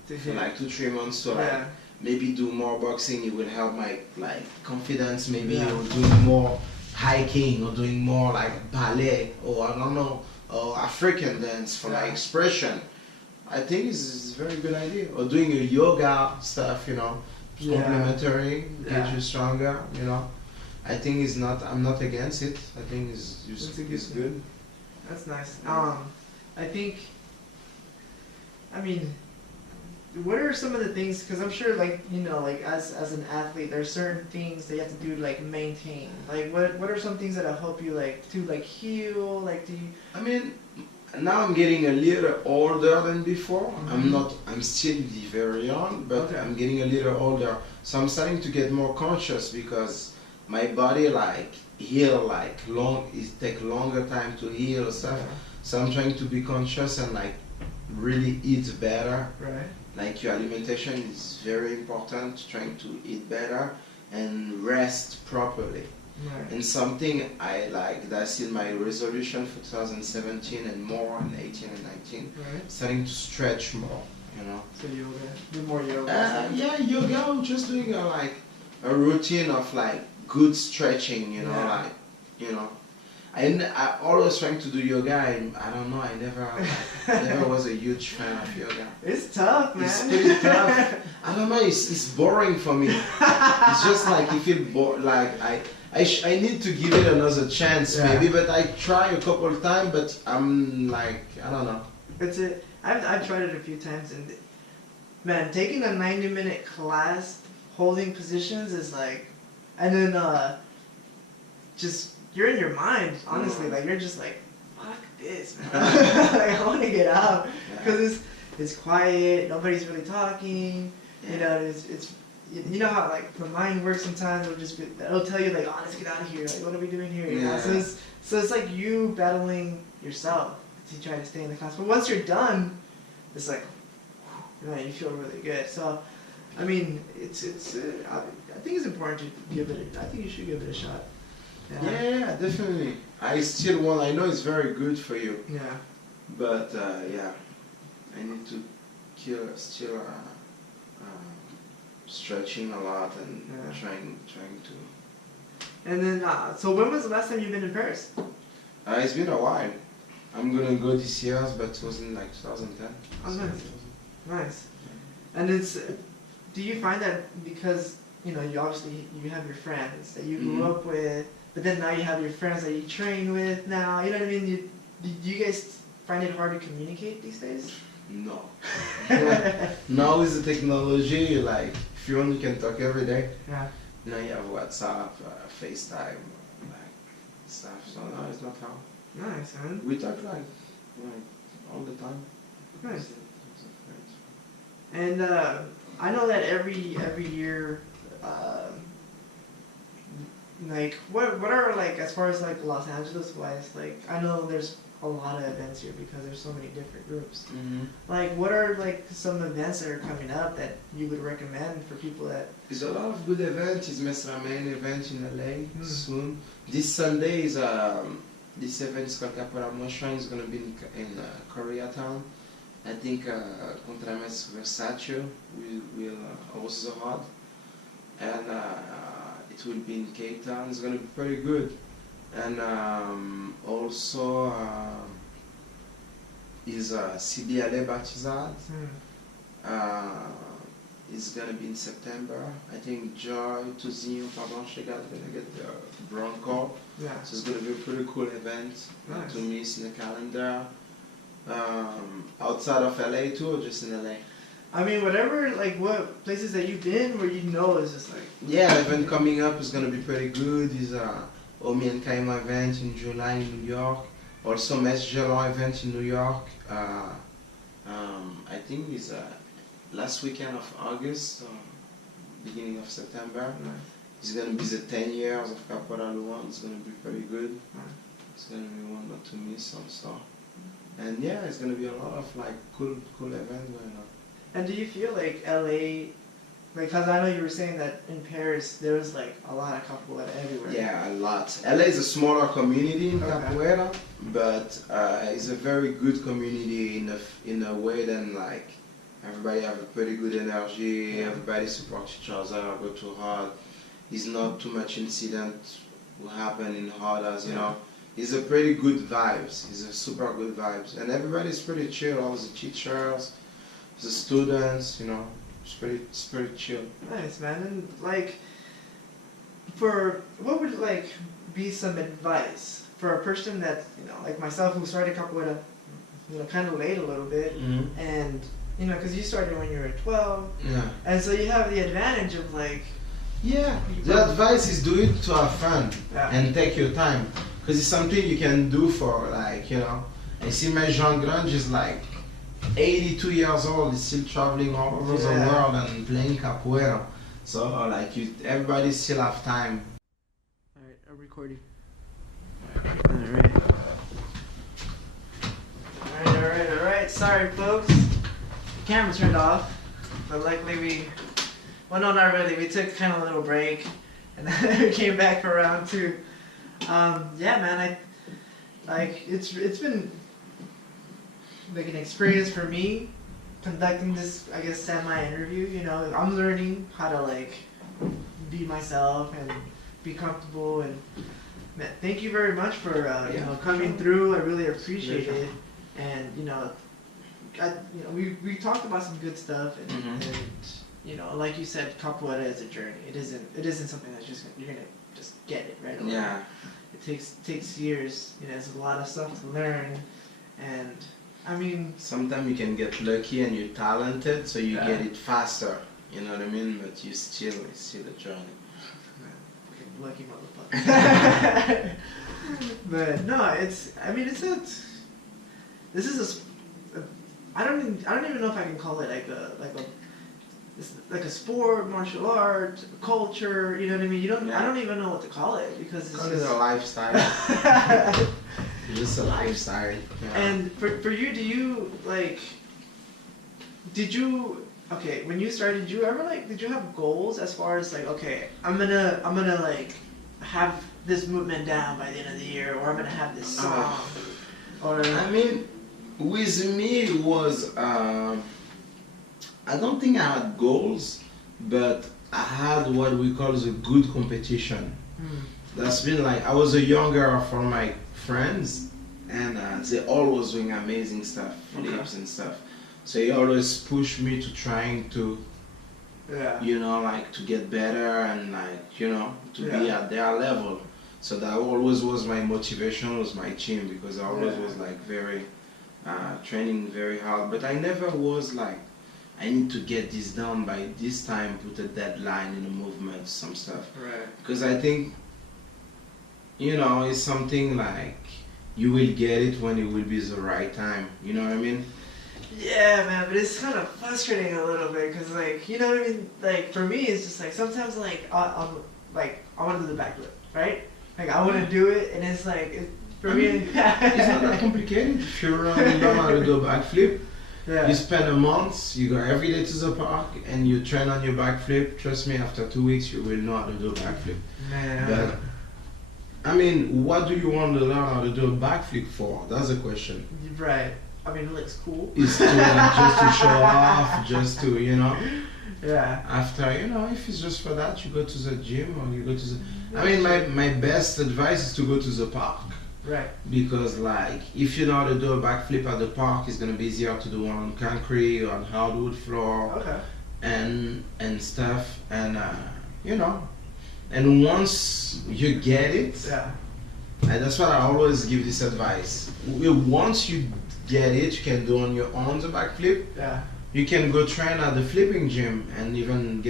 To for hit. like 2-3 months to like Yeah. maybe do more boxing. It will help my like confidence maybe, Yeah. or doing more hiking or doing more like ballet or I don't know, or African dance for my Yeah. expression. I think it's a very good idea. Or doing a yoga stuff, you know, Yeah. complementary, get Yeah. you stronger, you know. I think I'm not against it. I think It's a good it's thing. good. That's nice. I think, I mean, what are some of the things? Because I'm sure, like you know, like as an athlete, there's certain things that you have to do to like maintain. Like what are some things that help you like to like heal? Like do you? I mean, now I'm getting a little older than before. Mhm. I'm still very young, but Okay. I'm getting a little older. So I'm starting to get more conscious because my body like heal like it take longer time to heal or stuff. So I'm trying to be conscious and like really eat better. Right. Like your alimentation is very important, trying to eat better and rest properly. Right. And something I like, that's in my resolution for 2017 and more, and 18 and 19, Right. starting to stretch more, you know. So yoga, do more yoga. Yeah, yoga, I'm just doing a routine of like good stretching, you know, Yeah. like, you know. I always trying to do yoga. I don't know. I never was a huge fan of yoga. It's tough, man. It's pretty tough. I don't know. It's boring for me. It's just like you feel like I need to give it another chance maybe. But I try a couple of times. But I'm like I don't know. It's it. I've tried it a few times, and man, taking a 90-minute class holding positions is like, and then just you're in your mind, honestly. Like you're just like, fuck this, man. Like I want to get out because it's quiet. Nobody's really talking. You know, it's you know how like the mind works sometimes. It'll tell you like, oh, let's get out of here. Like, what are we doing here? You know? Yeah. So it's like you battling yourself to try to stay in the class. But once you're done, it's like, you know, you feel really good. So, I mean, I think it's important to give it. I think you should give it a shot. Yeah, definitely. I know it's very good for you. Yeah. But yeah, I need to still stretching a lot and trying to. And then, so when was the last time you've been in Paris? It's been a while. I'm gonna go this year, but it was in like 2010. Oh, nice. Nice. And do you find that because, you know, you obviously, you have your friends that you grew up with, but then now you have your friends that you train with now, you know what I mean? Do you guys find it hard to communicate these days? No. Now with the technology, like, if you want, you can talk every day. Yeah. Now you have WhatsApp, FaceTime, like, stuff, so no, it's not hard. Nice, man. We talk like all the time. Nice. And I know that every year, like what are like as far as like Los Angeles wise, like I know there's a lot of events here because there's so many different groups. Mm-hmm. Like, what are like some events that are coming up that you would recommend for people that? There's a lot of good events. It's Mesra main event in LA soon. This Sunday is this event is called Capoeira Motion. It's gonna be in Koreatown. I think Contrames Versace will also hot, and it will be in Cape Town. It's gonna be pretty good, and also is CBLA Batizad. It's gonna be in September. I think Joy, Tuzinho, Pablo Chegat are gonna get the Bronco. Yeah. So it's gonna be a pretty cool event Nice. to miss in the calendar. Outside of LA too, or just in LA? I mean, whatever, like, what places that you've been where you know is just like. Yeah, event coming up is gonna be pretty good. Is Omi and Kaima event in July in New York. Also Mes Gelon event in New York. I think it's last weekend of August, beginning of September. It's gonna be the 10 years of Capoeira Luan. It's gonna be pretty good. It's gonna be one not to miss also. And yeah, it's gonna be a lot of like cool events going on. And do you feel like LA, like, cause I know you were saying that in Paris there was like a lot of capoeira everywhere. Yeah, a lot. LA is a smaller community in Okay. Capoeira, but it's a very good community in a way that like everybody have a pretty good energy. Yeah. Everybody supports each other, go too hard. It's not too much incident will happen in hard you know. It's a pretty good vibes. It's a super good vibes, and everybody's pretty chill. All the teachers, the students, you know, it's pretty chill. Nice, man. And like, for what would like be some advice for a person that, you know, like myself, who started capoeira, you know, kind of late a little bit, and you know, because you started when you were 12, Yeah. and so you have the advantage of like. Yeah. The advice is do it to have fun and take your time. Because it's something you can do for like, you know. I see my Jean Grange is like 82 years old, he's still traveling all over the world and playing capoeira. So like everybody still have time. Alright, I'm recording. Alright. Sorry folks. The camera turned off. But luckily well no, not really. We took kind of a little break and then we came back for round 2. Yeah, man, it's been like an experience for me conducting this, I guess, semi-interview. You know, I'm learning how to like be myself and be comfortable. And man, thank you very much for you know, coming through. I really appreciate it. And you know, we talked about some good stuff, and you know, like you said, capoeira is a journey. It isn't something that's just you're gonna just get it right away. Yeah. It takes years. You know, there's a lot of stuff to learn, and I mean. Sometimes you can get lucky and you're talented, so you get it faster. You know what I mean? But it's still a journey. Man, lucky motherfucker. But no, this is I don't even know if I can call it like a sport, martial art, culture, you know what I mean? I don't even know what to call it because it's Call just it a lifestyle. It's just a lifestyle. Yeah. And for you, okay, when you started, did you have goals as far as like, okay, I'm gonna like have this movement down by the end of the year, or I'm gonna have this song, or I mean, with me it was I don't think I had goals, but I had what we call the good competition. That's been like, I was a younger from my friends, and they always doing amazing stuff, flips and stuff. So he always pushed me to trying to, you know, like to get better and like, you know, to be at their level. So that always was my motivation, was my team, because I always was like very, training very hard. But I never was like, I need to get this done by this time, put a deadline in the movement, some stuff. Right. Because I think, you know, it's something like, you will get it when it will be the right time, you know what I mean? Yeah, man, but it's kind of frustrating a little bit, because like, you know what I mean? Like, for me, it's just like, sometimes like, I want to do the backflip, right? Like, I want to do it, and it's like, For me, it's not that complicated. If you learn how to do a backflip, yeah. you spend a month, you go every day to the park, and you train on your backflip. Trust me, after 2 weeks, you will know how to do a backflip. Man. But I mean, what do you want to learn how to do a backflip for? That's the question. Right. I mean, it looks cool. It's to, just to show off, just to, Yeah. after, if it's just for that, you go to the gym or you go to the... I mean, my best advice is to go to the park. Right. Because, like, if you know how to do a backflip at the park, it's going to be easier to do one on concrete, on hardwood floor, Okay. and stuff. And, and once you get it, Yeah. and that's what I always give this advice. Once you get it, you can do on your own the backflip. Yeah. You can go train at the flipping gym and even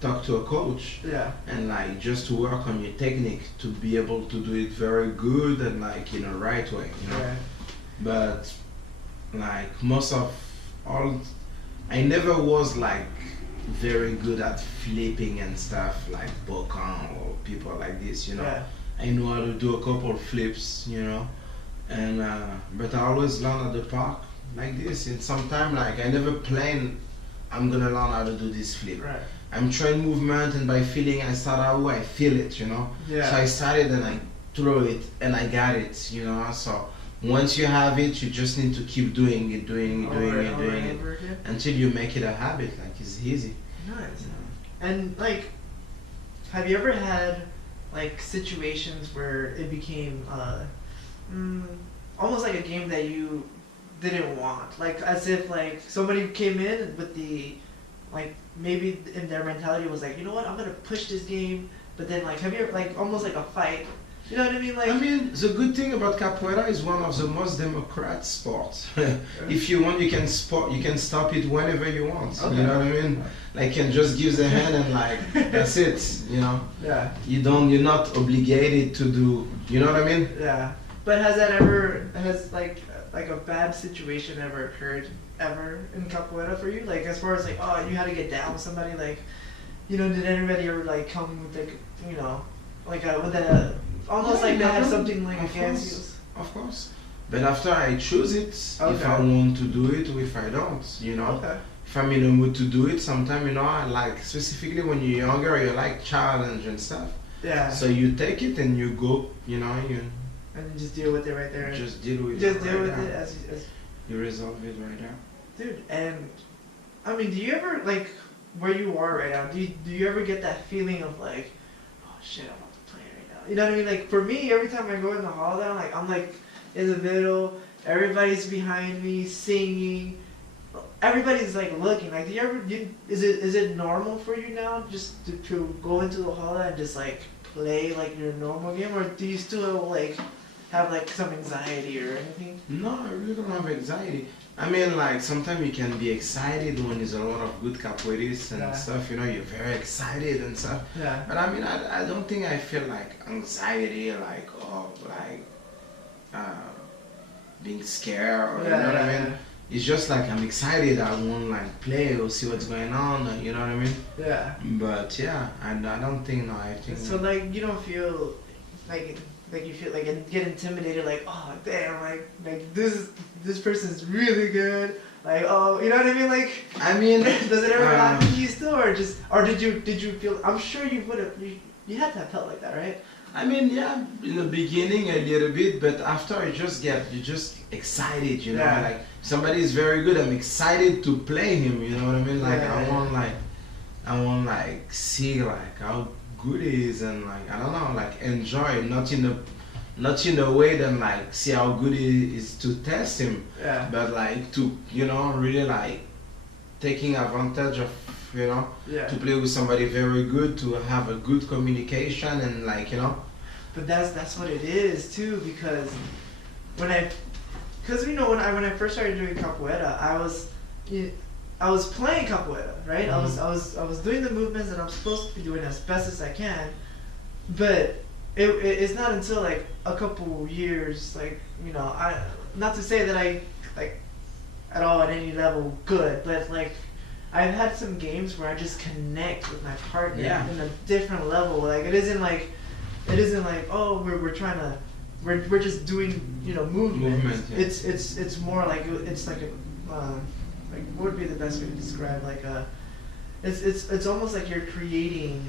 talk to a coach Yeah. and like just to work on your technique to be able to do it very good and like in a right way, Right. But like most of all, I never was like very good at flipping and stuff like Bocan or people like this, Yeah. I know how to do a couple flips, and but I always learn at the park like this. And sometimes like I never plan I'm gonna learn how to do this flip. Right. I'm trying movement and by feeling I start out where I feel it, Yeah. So I started and I throw it and I got it, So once you have it, you just need to keep doing it Over and again until you make it a habit. Like it's easy. Nice. And like, have you ever had like situations where it became almost like a game that you didn't want, like as if like somebody came in with the like maybe in their mentality was like, you know what, I'm gonna push this game, but then like have you ever, like almost like a fight, you know what I mean? Like, I mean, the good thing about capoeira is one of the most democratic sports. If you want, you can stop it whenever you want. Okay. You know what I mean? Like, you can just give the hand and like that's it. Yeah. You're not obligated to do. You know what I mean? Yeah. But has like a bad situation ever occurred ever in capoeira for you? Like as far as like, oh, you had to get down with somebody, like, did anybody ever like come with like, like with a almost like they have something like against you? Of course. But after I choose it, if I want to do it or if I don't, Okay. If I'm in a mood to do it, sometimes, I like, specifically when you're younger, you like challenge and stuff. Yeah. So you take it and you go, And you just deal with it right there. just deal with Just it deal right with now. it as You resolve it right now. dude. And I mean, do you ever like where you are right now? Do you ever get that feeling of like, oh shit, I'm about to play right now? You know what I mean? Like for me, every time I go in the hall down, like I'm like in the middle, everybody's behind me singing, everybody's like looking. Like, is it normal for you now just to go into the hall and just like play like your normal game, or do you still like have like some anxiety or anything? No, I really don't have anxiety. I mean, like, sometimes you can be excited when there's a lot of good capoeirists and stuff, you're very excited and stuff. Yeah. But I mean, I don't think I feel like anxiety, like, being scared, or, you know what I mean? It's just like I'm excited, I want like play or see what's going on, you know what I mean? Yeah. But yeah, I don't think, no, I think... So like, you don't feel like you feel like get intimidated, like, oh damn, like this person's really good, like, oh, you know what I mean? Like, I mean, does it ever happen to you still, or did you feel? I'm sure you would have. You had to have felt like that, right? I mean, yeah, in the beginning a little bit, but after you just excited, Yeah. like somebody is very good, I'm excited to play him, you know what I mean? Like I want like see like how good he is and like I don't know, like enjoy, not in the way that like see how good he is to test him, Yeah. but like to really like taking advantage of Yeah. to play with somebody very good, to have a good communication and like But that's what it is too, because when I first started doing capoeira, I was playing capoeira, right? Mm-hmm. I was doing the movements that I'm supposed to be doing as best as I can, but it's not until like a couple years, like I, not to say that I like at all at any level good, but like I've had some games where I just connect with my partner Yeah. in a different level. Like it isn't like oh we're trying to we're just doing movement. Yeah. It's more like it's like a like what would be the best way to describe like a it's almost like you're creating.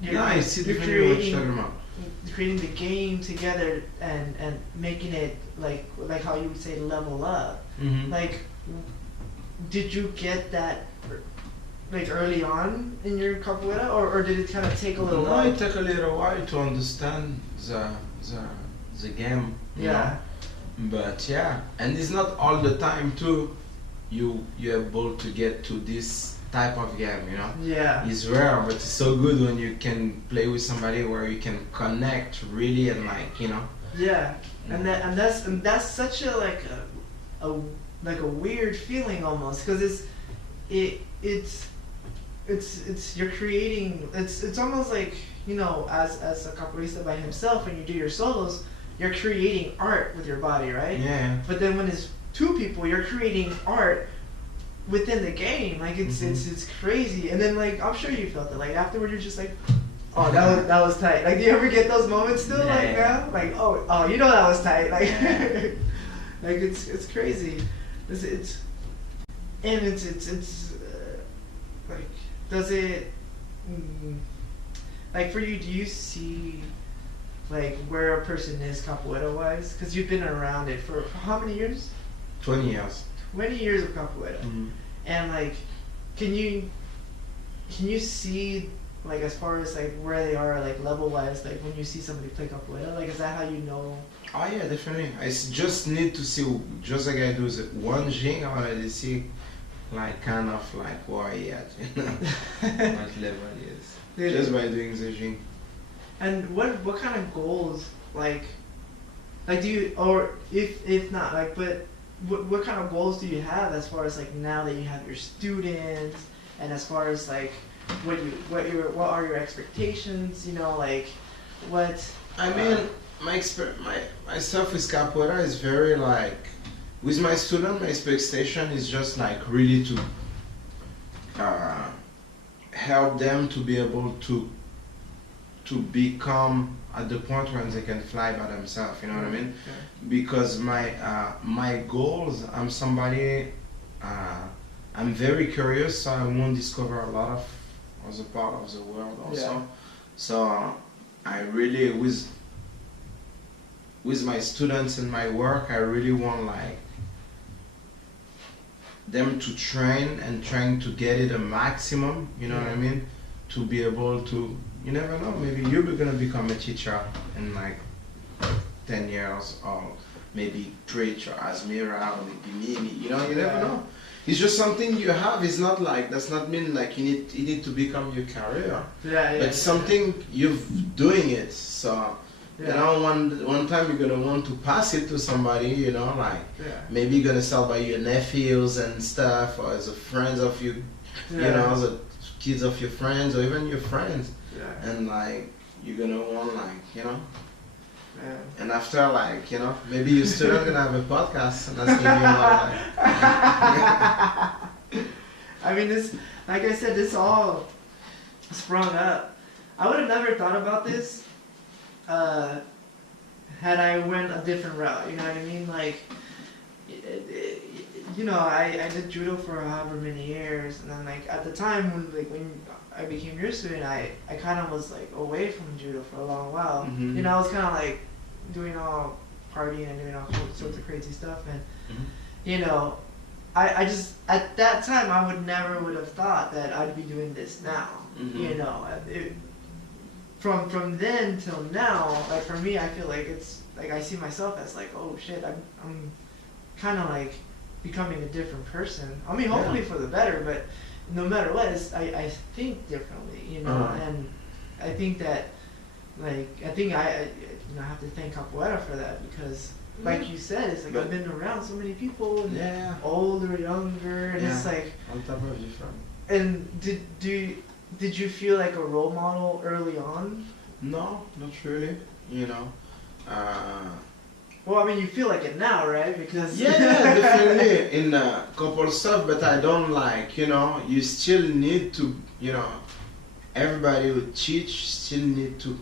Yeah, I see You're the what you're creating talking about. creating the game together and making it like how you would say level up. Like, did you get that like early on in your capoeira, or did it kind of take a little No, while? it took a little while to understand the game. You know? But yeah, and it's not all the time too. You're able to get to this type of game. You know. Yeah. It's rare, but it's so good when you can play with somebody where you can connect really and like Yeah, and that's such a like a weird feeling almost, because it's you're creating, it's almost like as a capoeirista by himself, when you do your solos, you're creating art with your body, right? Yeah. But then when it's two people, you're creating art within the game. Like it's crazy. And then like I'm sure you felt it. Like afterward, you're just like, oh, that was tight. Like, do you ever get those moments still? Yeah, like yeah. now, like oh, that was tight. Like, Yeah. like it's crazy. It's like, does it like for you? Do you see like where a person is capoeira wise? Because you've been around it for how many years? 20 years. 20 years of capoeira. And like, can you see like as far as like where they are like level wise, like when you see somebody play capoeira, like is that how you know? Oh yeah, definitely. Just need to see, just like I do the one jing, I already see like kind of like where he at, what level he is. Really? Just by doing the jing. And what kind of goals like do you, or if not like, but what kind of goals do you have as far as like now that you have your students, and as far as like what are your expectations? Like what? I mean, my stuff with capoeira is very like, with my student, my expectation is just like really to help them to be able to become at the point when they can fly by themselves. You know what I mean? Okay. Because my goals, I'm somebody, I'm very curious, so I want to discover a lot of other part of the world also. Yeah. So I really, with my students and my work, I really want like them to train and trying to get it a maximum, you know what I mean? To be able to, you never know, maybe you're gonna become a teacher in like 10 years, or maybe preach or Asmira, or maybe Mimi, you never know. It's just something you have. It's not like, does not mean like you need to become your career. But something you've doing it. So one time you're gonna want to pass it to somebody. Like maybe you're gonna sell by your nephews and stuff, or as a friends of you, the kids of your friends, or even your friends. And like you're gonna want like and after like maybe you're still gonna have a podcast, and that's gonna be more like I mean, this, like I said, this all sprung up. I would have never thought about this had I went a different route. You know what I mean? Like, I did judo for however many years, and then like at the time when I became your student, I kind of was like away from judo for a long while. I was kind of like doing all partying and doing all sorts of crazy stuff, and I just, at that time, I would have thought that I'd be doing this now. From then till now, like for me, I feel like it's like I see myself as like, oh shit, I'm kind of like becoming a different person. I mean, hopefully for the better, but no matter what, I think differently, and I think that, like, I have to thank Capoeira for that, because like you said, it's like I've been around so many people, and older, younger, and it's like on top of different. And did you feel like a role model early on? No, not really. Well, I mean, you feel like it now, right? Because definitely in a couple stuff, but I don't like, you still need to, everybody who teach still need to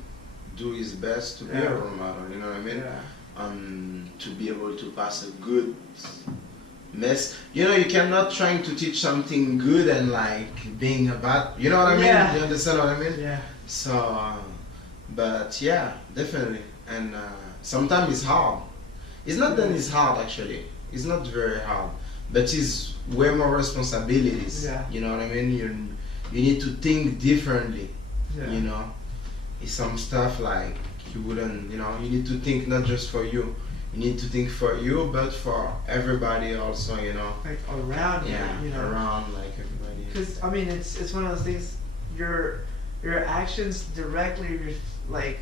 do his best to be a role model. You know what I mean? To be able to pass a good mess. You know, you cannot trying to teach something good and like being a bad. You know what I mean? You understand what I mean? Yeah. So, but yeah, definitely. And sometimes it's hard. It's not that it's hard actually. It's not very hard, but it's way more responsibilities. Yeah. You know what I mean? You need to think differently. Yeah. You know, it's some stuff like you wouldn't. You know, you need to think not just for you. You need to think for you, but for everybody also. You know, like around you. You know, around like everybody. Because I mean, it's one of those things. Your actions directly like.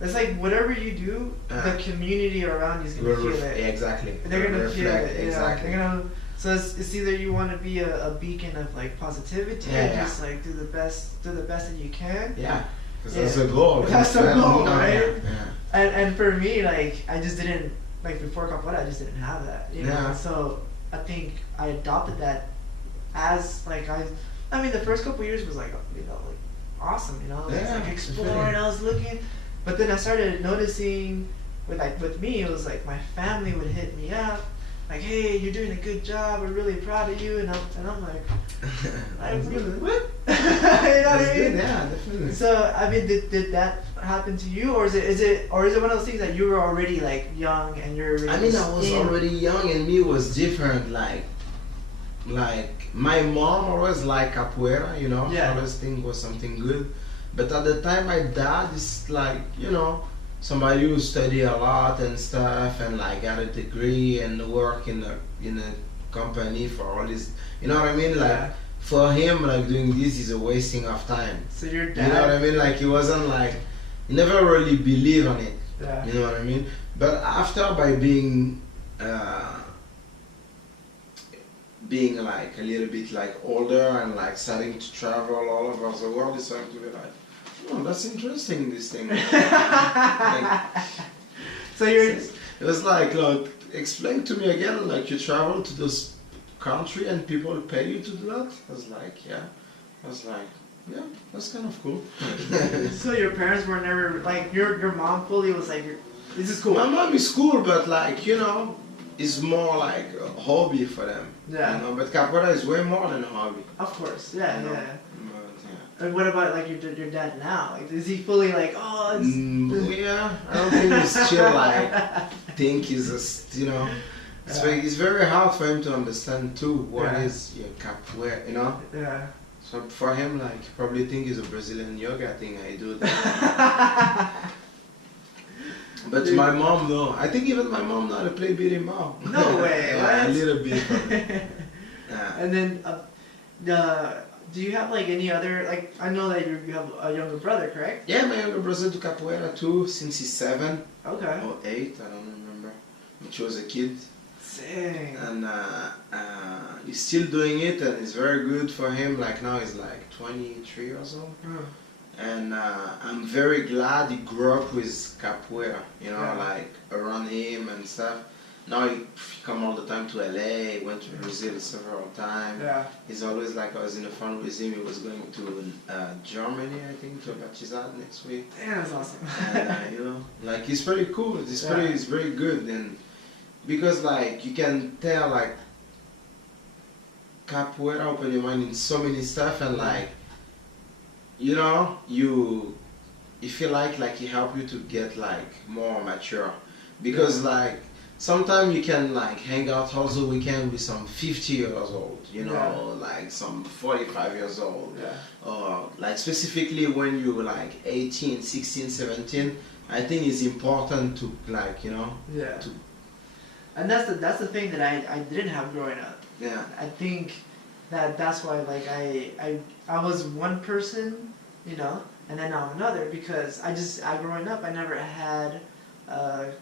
It's like whatever you do, the community around you is gonna feel it. Exactly. They're gonna feel it. Exactly. They're gonna. So it's either you want to be a beacon of like positivity, and just like do the best that you can. Yeah. Because that's the goal. That's the goal, right? Yeah. And for me, like I just didn't like before Capoeira, I just didn't have that. You know. So I think I adopted that as like I mean the first couple years was like like awesome. You know, I was like exploring. I was looking. But then I started noticing, with me, it was like my family would hit me up, like, "Hey, you're doing a good job. We're really proud of you." And I'm like, what? You know what I mean? Yeah, definitely. So I mean, did that happen to you, or is it one of those things that you were already like young and you're already? I mean, I was already young, and me was different. Like my mom always liked capoeira. You know, she always think was something good. But at the time, my dad is like, you know, somebody who study a lot and stuff, and like got a degree and work in a company for all this. You know what I mean? Like for him, like doing this is a wasting of time. So your dad, you know what I mean? Like he wasn't like, he never really believed on it. Yeah. You know what I mean? But after by being like a little bit like older and like starting to travel all over the world, it's starting to be like, oh, that's interesting, this thing. So you're. It was like, look, explain to me again, like you travel to this country and people pay you to do that? I was like, yeah. I was like, yeah, that's kind of cool. So your parents were never, like, your mom fully was like, this is cool. My mom is cool, but like, you know, it's more like a hobby for them. Yeah. You know? But capoeira is way more than a hobby. Of course, yeah, you know? yeah. And what about like your dad now? Like, is he fully like, oh? Yeah, I don't think he's still like think he's a, you know. It's very hard for him to understand too what is capoeira, you know. Yeah. So for him, like, he probably think it's a Brazilian yoga thing I do. That. But dude, my mom, no. I think even my mom know how to play berimbau. No way. Yeah, a little bit. And then do you have like any other, like, I know that you have a younger brother, correct? Yeah, my younger brother do capoeira too since he's 7. Okay. Or 8, I don't remember. When he was a kid. Dang. And he's still doing it, and it's very good for him. Like now he's like 23 years old. And I'm very glad he grew up with capoeira, you know, like around him and stuff. Now he come all the time to LA, went to Brazil several times. Yeah. He's always like, I was in the fun with him, he was going to Germany, I think, to Batizad next week. Yeah, that's awesome. And you know, like he's pretty cool, he's very good. And because like, you can tell like, capoeira open your mind in so many stuff, and like, you know, you feel like he help you to get like more mature, because like sometimes you can like hang out all the weekend with some 50 years old, you know, like some 45 years old, or like specifically when you like 18, 16, 17, I think it's important to like, you know, to. And that's the thing that I didn't have growing up. Yeah. I think that's why like I was one person, you know, and then now another, because I growing up I never had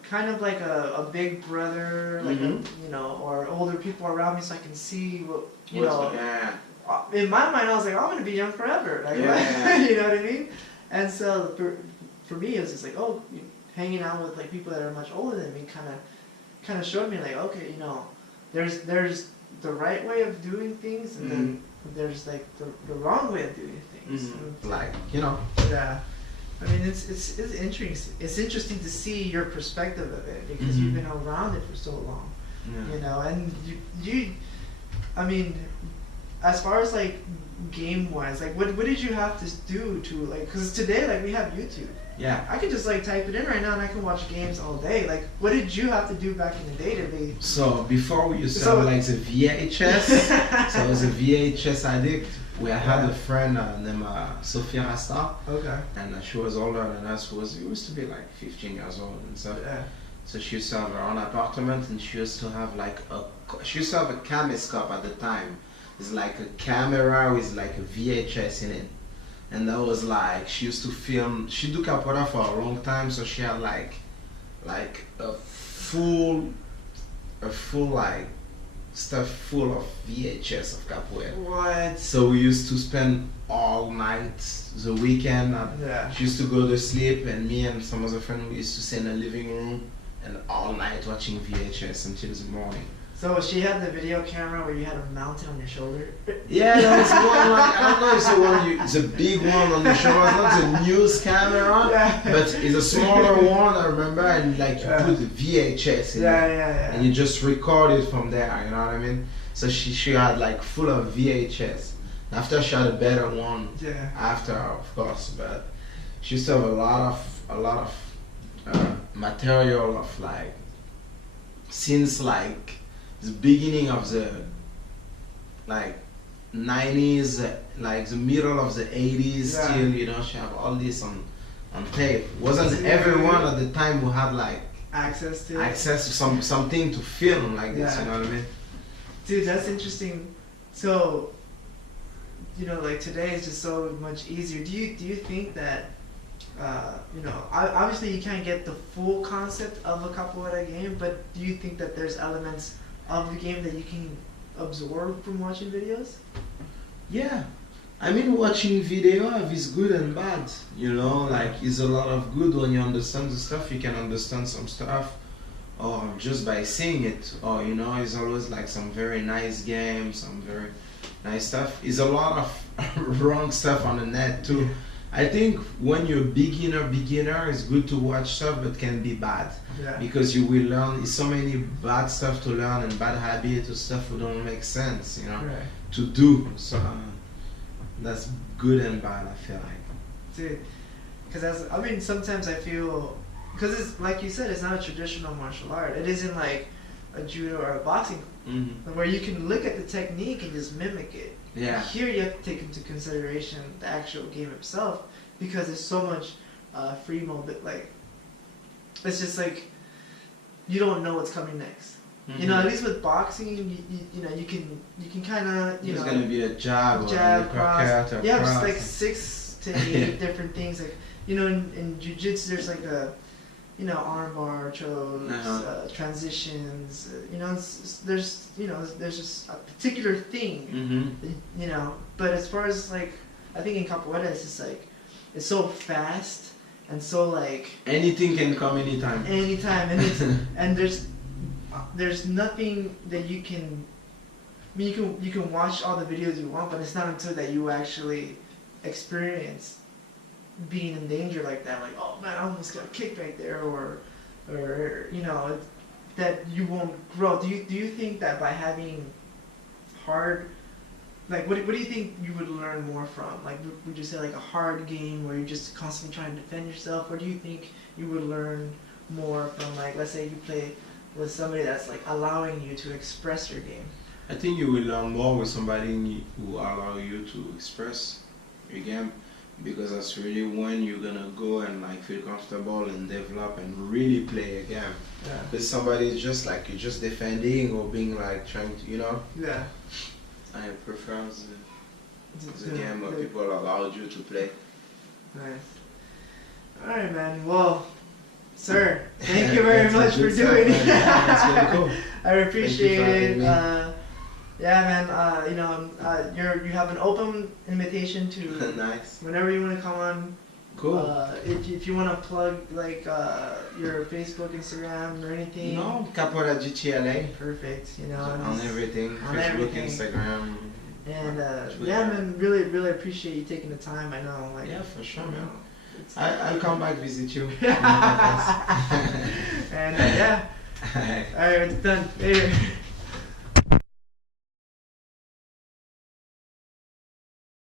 kind of like a big brother, like a, you know, or older people around me, so I can see what, you know. In my mind I was like, oh, I'm gonna be young forever, like, you know what I mean? And so for me it was just like, oh, hanging out with like people that are much older than me kind of showed me like, okay, you know, there's the right way of doing things, and then there's like the wrong way of doing things. Like, you know. Yeah. I mean, it's interesting. It's interesting to see your perspective of it because you've been around it for so long, you know. And I mean, as far as like game wise, like what did you have to do to like? Because today, like we have YouTube. Yeah. I could just like type it in right now and I can watch games all day. Like, what did you have to do back in the day to be? So before we used to have like the VHS, so I was a VHS addict. We had a friend named Sophia Rasta. Okay. And she was older than us. She used to be like 15 years old and stuff. Yeah. So she used to have her own apartment, and she used to have like she used to have a camescope at the time. It's like a camera with like a VHS in it. And that was like, she used to film, she do capoeira for a long time, so she had like a full like stuff full of VHS of capoeira. What? So we used to spend all night, the weekend. She used to go to sleep, and me and some other friend, we used to sit in the living room and all night watching VHS until the morning. So she had the video camera where you had to mount it on your shoulder? Yeah, that was one like, I don't know if it's the one it's a big one on the shoulder, it's not a news camera, but it's a smaller one, I remember, and like you put the VHS in it, and you just record it from there, you know what I mean? So she had like full of VHS. After she had a better one after, of course, but she used to have a lot of material of like, since like the beginning of the like 90s, like the middle of the 80s till, you know, she have all this on tape. Wasn't everyone at the time who had like access to something to film like this, you know what I mean? Dude, that's interesting. So, you know, like today is just so much easier. Do you think that you know, obviously you can't get the full concept of a capoeira game, but do you think that there's elements of the game that you can absorb from watching videos? Yeah, I mean, watching video is good and bad, you know, like it's a lot of good when you understand the stuff. You can understand some stuff, or just by seeing it, or you know, it's always like some very nice games, some very nice stuff. It's a lot of wrong stuff on the net too. I think when you're beginner, it's good to watch stuff, but can be bad. Because you will learn so many bad stuff to learn and bad habits or stuff that don't make sense, you know, to do. So that's good and bad, I feel like. Dude, because I mean, sometimes I feel, because it's like you said, it's not a traditional martial art. It isn't like a judo or a boxing, where you can look at the technique and just mimic it. Yeah. Here you have to take into consideration the actual game itself, because there's so much free moment. Like, it's just like you don't know what's coming next. You know, at least with boxing, you know, you can kind of, you know, there's gonna be a jab cross. or Yeah, just like 6 to 8 different things. Like, you know, in jiu-jitsu, there's like a, you know, armbar, chokes, transitions. You know, there's just a particular thing. You know, but as far as like, I think in capoeira, it's just like, it's so fast and so like anything can come anytime. And it's and there's nothing that you can. I mean, you can watch all the videos you want, but it's not until that you actually experience being in danger like that, like, oh man, I almost got kicked right there, or you know, that you won't grow. Do you think that by having hard, like, what do you think you would learn more from? Like, would you say like a hard game where you're just constantly trying to defend yourself, or do you think you would learn more from, like, let's say you play with somebody that's like allowing you to express your game? I think you will learn more with somebody who allow you to express your game, because that's really when you're gonna go and like feel comfortable and develop and really play a game. But somebody is just like, you're just defending or being like trying to, you know. I prefer the game where people allowed you to play. Nice. All right, man. Well, sir, thank you very much for doing it. That's really cool. I appreciate it. Yeah, man. You know, you have an open invitation to nice. Whenever you want to come on. Cool. If you want to plug like your Facebook, Instagram, or anything. No, Capoeira GTLA. Perfect. You know, on everything. On Facebook, everything. Instagram. And yeah, man, really appreciate you taking the time. I know, like, yeah, for sure, man. I'll come back visit you. And yeah, alright, done. Later.